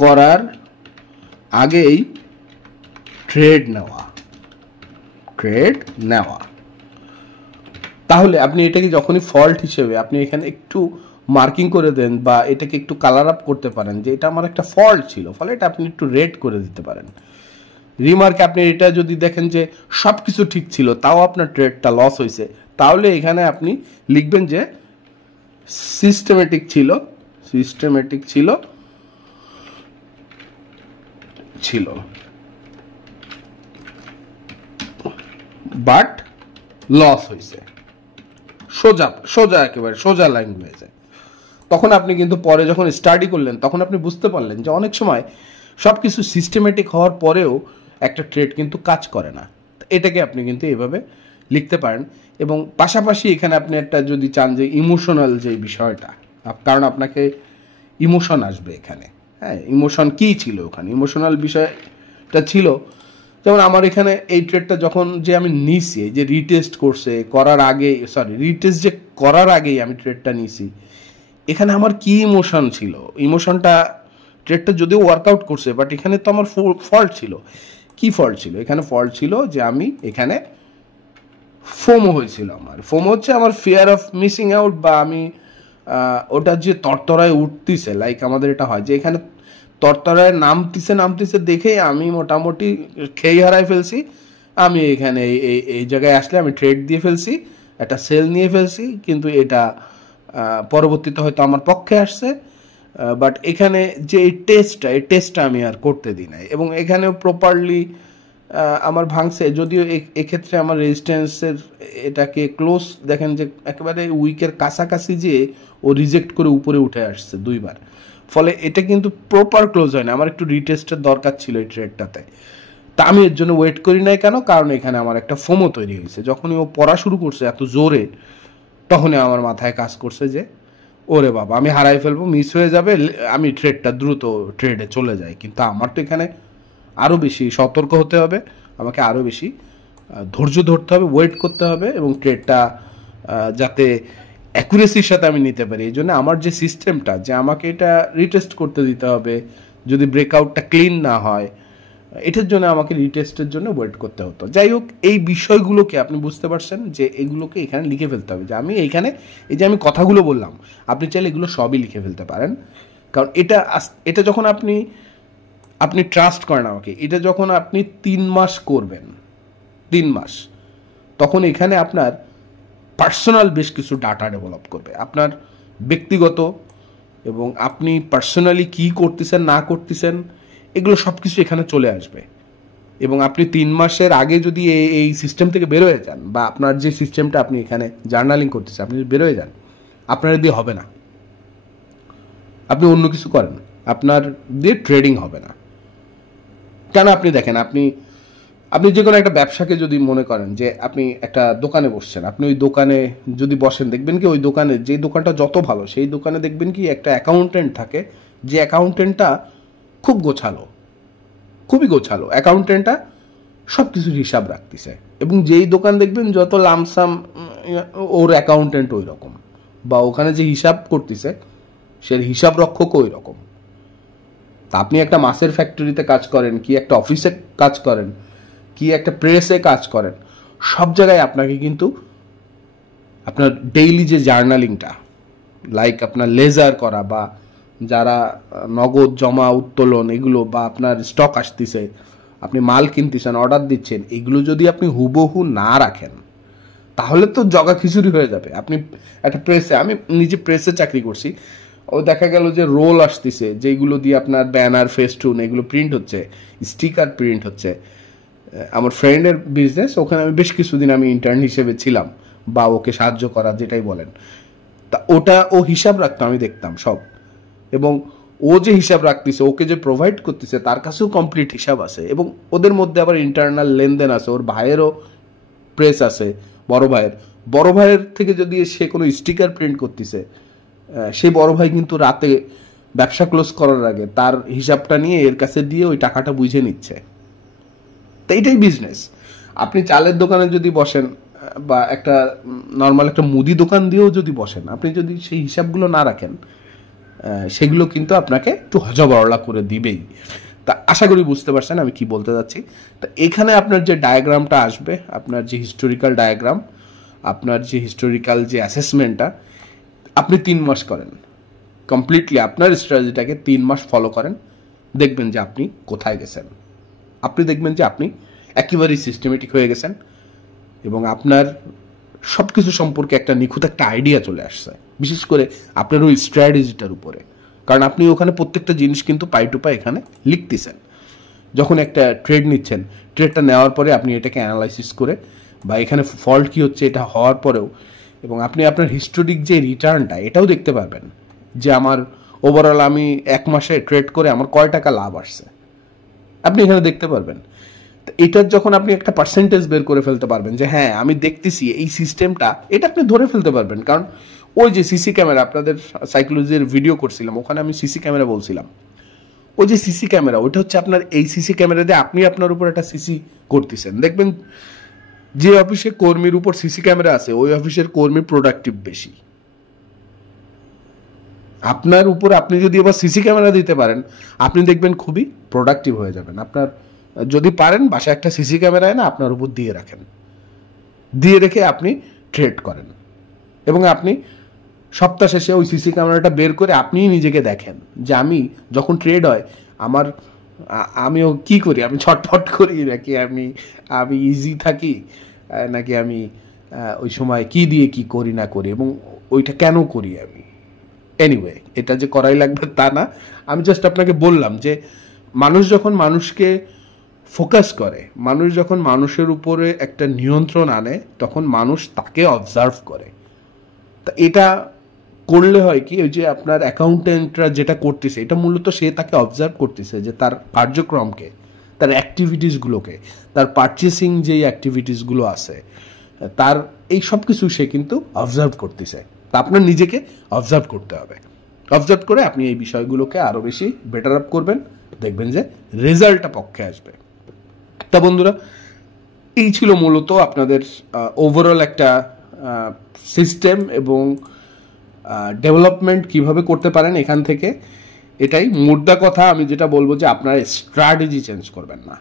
করার আগেই ট্রেড নেওয়া। তাহলে আপনি এটাকে যখনই ফল্ট হিসেবে আপনি এখানে একটু মার্কিং করে দেন বা এটাকে একটু কালার আপ করতে পারেন যে এটা আমার একটা ফল্ট ছিল, ফলে এটা আপনি একটু রেড করে দিতে পারেন। রিমার্কে আপনি এটা যদি দেখেন যে সব কিছু ঠিক ছিল তাও আপনার ট্রেডটা লস হয়েছে, তাহলে এখানে আপনি লিখবেন যে সিস্টেমেটিক ছিল বাট লস হয়েছে, সোজা সোজা একেবারে সোজা ল্যাঙ্গুয়েজে। তখন আপনি কিন্তু পরে যখন স্টাডি করলেন তখন আপনি বুঝতে পারলেন যে অনেক সময় সব কিছু সিস্টেমেটিক হওয়ার পরেও একটা ট্রেড কিন্তু কাজ করে না। এটাকে আপনি কিন্তু এভাবে লিখতে পারেন। এবং পাশাপাশি এখানে আপনি একটা যদি চান যে ইমোশনাল যে বিষয়টা, কারণ আপনাকে ইমোশন আসবে এখানে। হ্যাঁ, ইমোশন কী ছিল ওখানে, ইমোশনাল বিষয়টা ছিল যেমন আমার এখানে এই ট্রেডটা যখন যে আমি নিছি, যে রিটেস্ট করছে করার আগে, রিটেস্ট যে করার আগেই আমি ট্রেডটা নিছি, এখানে আমার কি ইমোশন ছিল, ইমোশনটা ট্রেডটা যদিও ওয়ার্কআউট করছে বাট এখানে তো আমার ফল্ট ছিল। কি ফল্ট ছিল এখানে? ফল্ট ছিল যে আমি এখানে ফোমো হয়েছিল। আমার ফোমো হচ্ছে আমার ফিয়ার অফ মিসিং আউট, বা আমি ওটা যে তরতরায় উঠতিছে, লাইক আমাদের এটা হয় যে এখানে তরতরায় নামতিছে দেখেই আমি মোটামুটি খেই হারাই ফেলছি। আমি এখানে এই জায়গায় আসলে আমি ট্রেড দিয়ে ফেলছি, একটা সেল নিয়ে ফেলছি, কিন্তু এটা পরবর্তীতে হয়তো আমার পক্ষে আসছে। বাট এখানে যে এই টেস্টটা আমি আর করতে দিই নাই, এবং এখানেও প্রপারলি আমার ভাঙছে। যদিও এক্ষেত্রে আমার রেজিস্ট্যান্সের এটাকে ক্লোজ দেখেন যে একেবারে উইকের কাছাকাছি যে ও রিজেক্ট করে উপরে উঠে আসছে দুইবার, ফলে এটা কিন্তু প্রপার ক্লোজ হয় না। আমার একটু রিটেস্টের দরকার ছিল এই ট্রেডটাতে, তা আমি এর জন্য ওয়েট করি নাই। কেন? কারণ এখানে আমার একটা ফোমো তৈরি হয়েছে। যখনই ও পড়া শুরু করছে এত জোরে, তখনই আমার মাথায় কাজ করছে যে ওরে বাবা আমি হারাই ফেলবো, মিস হয়ে যাবে, আমি ট্রেডটা দ্রুত ট্রেডে চলে যাই। কিন্তু আমার তো এখানে আরও বেশি সতর্ক হতে হবে, আমাকে আরও বেশি ধৈর্য ধরতে হবে, ওয়েট করতে হবে, এবং ট্রেডটা যাতে অ্যাকুরেসির সাথে আমি নিতে পারি। এই জন্য আমার যে সিস্টেমটা, যে আমাকে এটা রিটেস্ট করতে দিতে হবে, যদি ব্রেকআউটটা ক্লিন না হয়, এটার জন্য আমাকে রিটেস্টের জন্য ওয়েট করতে হতো। যাই হোক, এই বিষয়গুলোকে আপনি বুঝতে পারছেন যে এগুলোকে এখানে লিখে ফেলতে হবে। যে আমি এইখানে এই যে আমি কথাগুলো বললাম, আপনি চাইলে এগুলো সবই লিখে ফেলতে পারেন। কারণ এটা যখন আপনি ট্রাস্ট করেন আমাকে, এটা যখন আপনি 3 মাস করবেন, 3 মাস, তখন এখানে আপনার পার্সোনাল বেশ কিছু ডাটা ডেভেলপ করবে, আপনার ব্যক্তিগত, এবং আপনি পার্সোনালি কি করতেছেন না করতেছেন এগুলো সব কিছু এখানে চলে আসবে। এবং আপনি 3 মাসের আগে যদি এই সিস্টেম থেকে বেরোয় যান, বা আপনার যে সিস্টেমটা আপনি এখানে জার্নালিং করতেছেন আপনি যদি বেরোয় যান, আপনার দিয়ে হবে না। আপনি অন্য কিছু করেন, আপনার দিয়ে ট্রেডিং হবে না। কেন? আপনি দেখেন, আপনি যে কোনো একটা ব্যবসাকে যদি মনে করেন যে আপনি একটা দোকানে বসছেন, আপনি ওই দোকানে যদি বসেন, দেখবেন কি ওই দোকানে, যেই দোকানটা যত ভালো সেই দোকানে দেখবেন কি একটা অ্যাকাউন্টেন্ট থাকে, যে অ্যাকাউন্টেন্টটা খুব গোছালো, খুবই গোছালো অ্যাকাউন্টেন্টটা সব কিছুর হিসাব রাখতেছে। এবং যেই দোকান দেখবেন যত লামসাম, ওর অ্যাকাউন্টেন্ট ওই রকম, বা ওখানে যে হিসাব করতেছে সে হিসাব রক্ষক ওই রকম। তা আপনি একটা মাছের ফ্যাক্টরিতে কাজ করেন, কি একটা অফিসে কাজ করেন, কি একটা প্রেসে কাজ করেন, সব জায়গায় আপনাকে কিন্তু আপনার ডেইলি যে জার্নালিংটা, লাইক আপনার লেজার করা, বা যারা নগদ জমা উত্তোলন এগুলো, বা আপনার স্টক আসতেছে, আপনি মাল কিনতেছেন, অর্ডার দিচ্ছেন, এগুলো যদি আপনি হুবহু না রাখেন তাহলে তো জগা খিচুড়ি হয়ে যাবে। আপনি একটা প্রেসে, আমি নিজে প্রেসে চাকরি করছি, ও দেখা গেল যে রোল আসতেছে যেগুলো দিয়ে আপনার ব্যানার, ফেস্টুন এগুলো প্রিন্ট হচ্ছে, স্টিকার প্রিন্ট হচ্ছে। আমার ফ্রেন্ডের বিজনেস, ওখানে আমি বেশ কিছুদিন আমি ইন্টার্ন হিসেবে ছিলাম, বা ওকে সাহায্য করা যেটাই বলেন। তা ওটা ও হিসাব রাখতো, আমি দেখতাম সব। এবং ও যে হিসাব রাখতেছে, ওকে যে প্রোভাইড করতেছে, তার কাছেও কমপ্লিট হিসাব আছে। এবং ওদের মধ্যে আবার ইন্টারনাল লেনদেন আছে, ওর ভাইয়েরও প্রেস আছে, বড় ভাইয়ের থেকে যদি সে কোনো স্টিকার প্রিন্ট করতেছে, সেই বড় ভাই কিন্তু রাতে ব্যবসা ক্লোজ করার আগে তার হিসাবটা নিয়ে এর কাছে দিয়ে ওই টাকাটা বুঝে নিচ্ছে। তো এইটাই বিজনেস। আপনি চালের দোকানে যদি বসেন, বা একটা নর্মাল একটা মুদি দোকান দিয়েও যদি বসেন, আপনি যদি সেই হিসাবগুলো না রাখেন, সেগুলো কিন্তু আপনাকে একটু হজবরলা করে দিবেই। তা আশা করি বুঝতে পারছেন আমি কি বলতে যাচ্ছি। তা এখানে আপনার যে ডায়াগ্রামটা আসবে, আপনার যে হিস্টোরিক্যাল ডায়াগ্রাম, আপনার যে হিস্টোরিক্যাল যে অ্যাসেসমেন্টটা, আপনি 3 মাস করেন কমপ্লিটলি, আপনার স্ট্র্যাটেজিটাকে 3 মাস ফলো করেন, দেখবেন যে আপনি কোথায় গেছেন। আপনি দেখবেন যে আপনি একেবারেই সিস্টেমেটিক হয়ে গেছেন, এবং আপনার সব কিছু সম্পর্কে একটা নিখুঁত একটা আইডিয়া চলে আসছে, বিশেষ করে আপনার ওই স্ট্র্যাটেজিটার উপরে। কারণ আপনি ওখানে প্রত্যেকটা জিনিস কিন্তু পাই টু পাই এখানে লিখতেছেন। যখন একটা ট্রেড নিচ্ছেন, ট্রেডটা নেওয়ার পরে আপনি এটাকে অ্যানালাইসিস করে বা এখানে ফল্ট কী হচ্ছে এটা হওয়ার পরেও, এবং আপনি আপনার হিস্টোরিক যে রিটার্নটা এটাও দেখতে পারবেন যে আমার ওভারঅল আমি 1 মাসে ট্রেড করে আমার কয় টাকা লাভ আসছে আপনি এখানে দেখতে পারবেন। এটার যখন আপনি একটা পার্সেন্টেজ বের করে ফেলতে পারবেন যে হ্যাঁ আমি দেখতেছি এই সিস্টেমটা, এটা আপনি ধরে ফেলতে পারবেন। কারণ ওই যে সিসি ক্যামেরা, আপনাদের সাইকোলজির ভিডিও করছিলাম, ওখানে আমি সিসি ক্যামেরা বলছিলাম, ওই যে সিসি ক্যামেরা ওইটা হচ্ছে আপনার এই সিসি ক্যামেরা দিয়ে আপনি আপনার উপর একটা সিসি করতেছেন। দেখবেন যে অফিসে কর্মীর উপর সিসি ক্যামেরা আছে ওই অফিসের কর্মী প্রোডাক্টিভ বেশি। আপনার উপর আপনি যদি এবার সিসি ক্যামেরা দিতে পারেন আপনি দেখবেন খুবই প্রোডাক্টিভ হয়ে যাবেন। আপনার যদি পারেন বাসায় একটা সিসি ক্যামেরা না আপনার উপর দিয়ে রাখেন, দিয়ে রেখে আপনি ট্রেড করেন এবং আপনি সপ্তাহ শেষে ওই সিসি ক্যামেরাটা বের করে আপনিই নিজেকে দেখেন যে আমি যখন ট্রেড হয় আমিও কি করি, আমি ছটফট করি নাকি আমি ইজি থাকি, নাকি আমি ওই সময় কি দিয়ে কি করি না করি এবং ওইটা কেন করি আমি। এনিওয়ে, এটা যে করাই লাগবে তা না, আমি জাস্ট আপনাকে বললাম যে মানুষ যখন মানুষকে ফোকাস করে, মানুষ যখন মানুষের উপরে একটা নিয়ন্ত্রণ আনে তখন মানুষ তাকে অবজার্ভ করে। তা এটা করলে হয় কি, ওই যে আপনার অ্যাকাউন্টেন্টরা যেটা করতেছে এটা মূলত সে তাকে অবজার্ভ করতেছে যে তার কার্যক্রমকে, তার অ্যাক্টিভিটিসগুলোকে, তার পারচেসিং যেই অ্যাক্টিভিটিসগুলো আছে তার এই সব কিছু সে কিন্তু অবজার্ভ করতেছে। তা আপনার নিজেকে অবজার্ভ করতে হবে, অবজার্ভ করে আপনি এই বিষয়গুলোকে আরও বেশি বেটার আপ করবেন, দেখবেন যে রেজাল্টটা পক্ষে আসবে। তা বন্ধুরা, এই ছিল মূলত আপনাদের ওভারঅল একটা সিস্টেম এবং ডেভেলপমেন্ট কিভাবে করতে পারেন এখান থেকে। এটাই মুদ্রা কথা। আমি যেটা বলবো যে আপনারা স্ট্র্যাটেজি চেঞ্জ করবেন না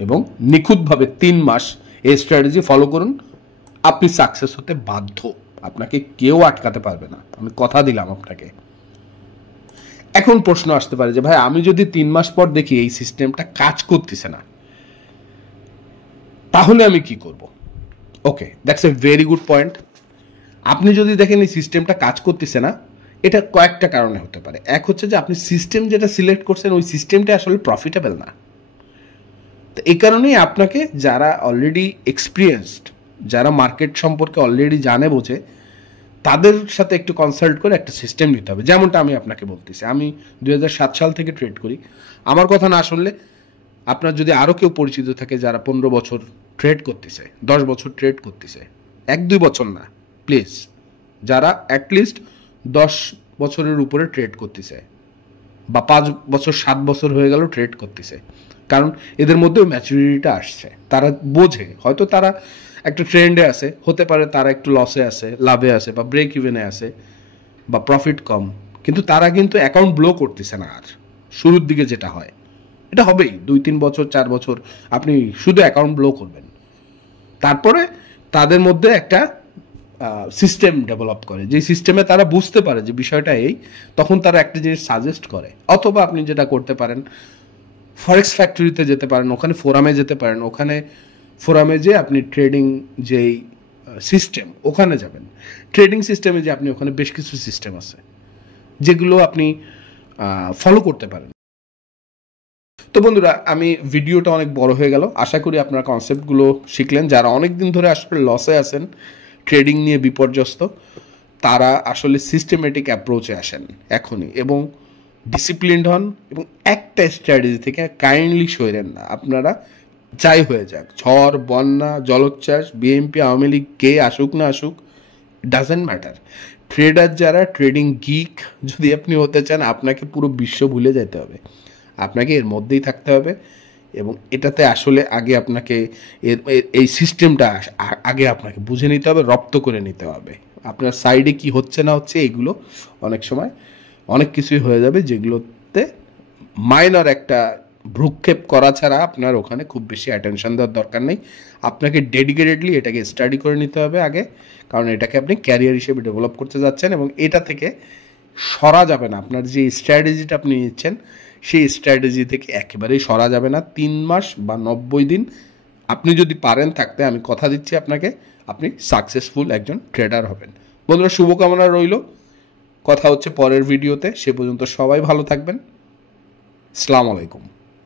এবং নিখুঁতভাবে 3 মাস এই স্ট্র্যাটেজি ফলো করুন, আপনি সাকসেস হতে বাধ্য, আপনাকে কেউ আটকাতে পারবে না, আমি কথা দিলাম আপনাকে। এখন প্রশ্ন আসতে পারে যে ভাই আমি যদি 3 মাস পর দেখি এই সিস্টেমটা কাজ করতেছে না তাহলে আমি কি করব? Okay, that's a very good point. আপনি যদি দেখেন এই সিস্টেমটা কাজ করতেছে না, এটা কয়েকটা কারণে হতে পারে। এক হচ্ছে যে আপনি সিস্টেম যেটা সিলেক্ট করছেন ওই সিস্টেমটা আসলে প্রফিটেবল না। তো এই কারণেই আপনাকে যারা অলরেডি এক্সপিরিয়েন্সড, যারা মার্কেট সম্পর্কে অলরেডি জানে বোঝে, তাদের সাথে একটু কনসাল্ট করে একটা সিস্টেম নিতে হবে। যেমনটা আমি আপনাকে বলতেছি, আমি 2007 সাল থেকে ট্রেড করি। আমার কথা না শুনলে আপনার যদি আরও কেউ পরিচিত থাকে যারা 15 বছর ট্রেড করতেছে, 10 বছর ট্রেড করতেছে, 1-2 বছর না প্লিজ, যারা অ্যাটলিস্ট 10 বছরের উপরে ট্রেড করতেছে বা 5 বছর 7 বছর হয়ে গেল ট্রেড করতেছে, কারণ এদের মধ্যেও ম্যাচুরিটিটা আসছে, তারা বোঝে, হয়তো তারা একটা ট্রেন্ডে আছে, হতে পারে তারা একটু লসে আছে, লাভে আছে, বা ব্রেক ইভেনে আছে, বা প্রফিট কম, কিন্তু তারা কিন্তু অ্যাকাউন্ট ব্লো করতেছে না। আর শুরুর দিকে যেটা হয় এটা হবেই, 2-3 বছর 4 বছর আপনি শুধু অ্যাকাউন্ট ব্লো করবেন, তারপরে তাদের মধ্যে একটা সিস্টেম ডেভেলপ করে, যে সিস্টেমে তারা বুঝতে পারে যে বিষয়টা এই, তখন তারা একটা জিনিস সাজেস্ট করে। অথবা আপনি যেটা করতে পারেন, ফরেক্স ফ্যাক্টরিতে যেতে পারেন, ওখানে ফোরামে যেতে পারেন, ওখানে ফোরামে যে আপনি ট্রেডিং যেই সিস্টেম ওখানে যাবেন, ট্রেডিং সিস্টেমে যে আপনি ওখানে বেশ কিছু সিস্টেম আছে যেগুলো আপনি ফলো করতে পারেন। তো বন্ধুরা, আমি ভিডিওটা অনেক বড় হয়ে গেল, আশা করি আপনারা কনসেপ্টগুলো শিখলেন। যারা অনেক দিন ধরে আসলে লসে আছেন, ট্রেডিং নিয়ে বিপর্যস্ত, তারা আসলে সিস্টেমেটিক অ্যাপ্রোচে আসেন এখনই এবং ডিসিপ্লিনড হন এবং একটা স্ট্র্যাটেজি থেকে কাইন্ডলি সরেন না। আপনারা যাই হয়ে যাক, ঝড়, বন্যা, জলোচ্ছ্বাস, বিএনপি, আওয়ামী লীগ, কে আসুক না আসুক, ডাজেন্ট ম্যাটার। ট্রেডার যারা, ট্রেডিং গিক যদি আপনি হতে চান, আপনাকে পুরো বিশ্ব ভুলে যেতে হবে, আপনাকে এর মধ্যেই থাকতে হবে এবং এটাতে আসলে আগে আপনাকে এই সিস্টেমটা আগে আপনাকে বুঝে নিতে হবে, রপ্ত করে নিতে হবে। আপনার সাইডে কি হচ্ছে না হচ্ছে এগুলো অনেক সময় অনেক কিছুই হয়ে যাবে, যেগুলোতে মাইনর একটা ভ্রুক্ষেপ করা ছাড়া আপনার ওখানে খুব বেশি অ্যাটেনশন দেওয়ার দরকার নেই। আপনাকে ডেডিকেটেডলি এটাকে স্টাডি করে নিতে হবে আগে, কারণ এটাকে আপনি ক্যারিয়ার হিসেবে ডেভেলপ করতে যাচ্ছেন এবং এটা থেকে সরা যাবে না। আপনার যে স্ট্র্যাটেজিটা আপনি নিচ্ছেন সেই স্ট্র্যাটেজি থেকে একেবারেই সরা যাবে না। 3 মাস বা 90 দিন আপনি যদি পারেন থাকতে, আমি কথা দিচ্ছি আপনাকে, আপনি সাকসেসফুল একজন ট্রেডার হবেন। বন্ধুরা, শুভকামনা রইল, কথা হচ্ছে পরের ভিডিওতে। সে পর্যন্ত সবাই ভালো থাকবেন। আসসালামু আলাইকুম।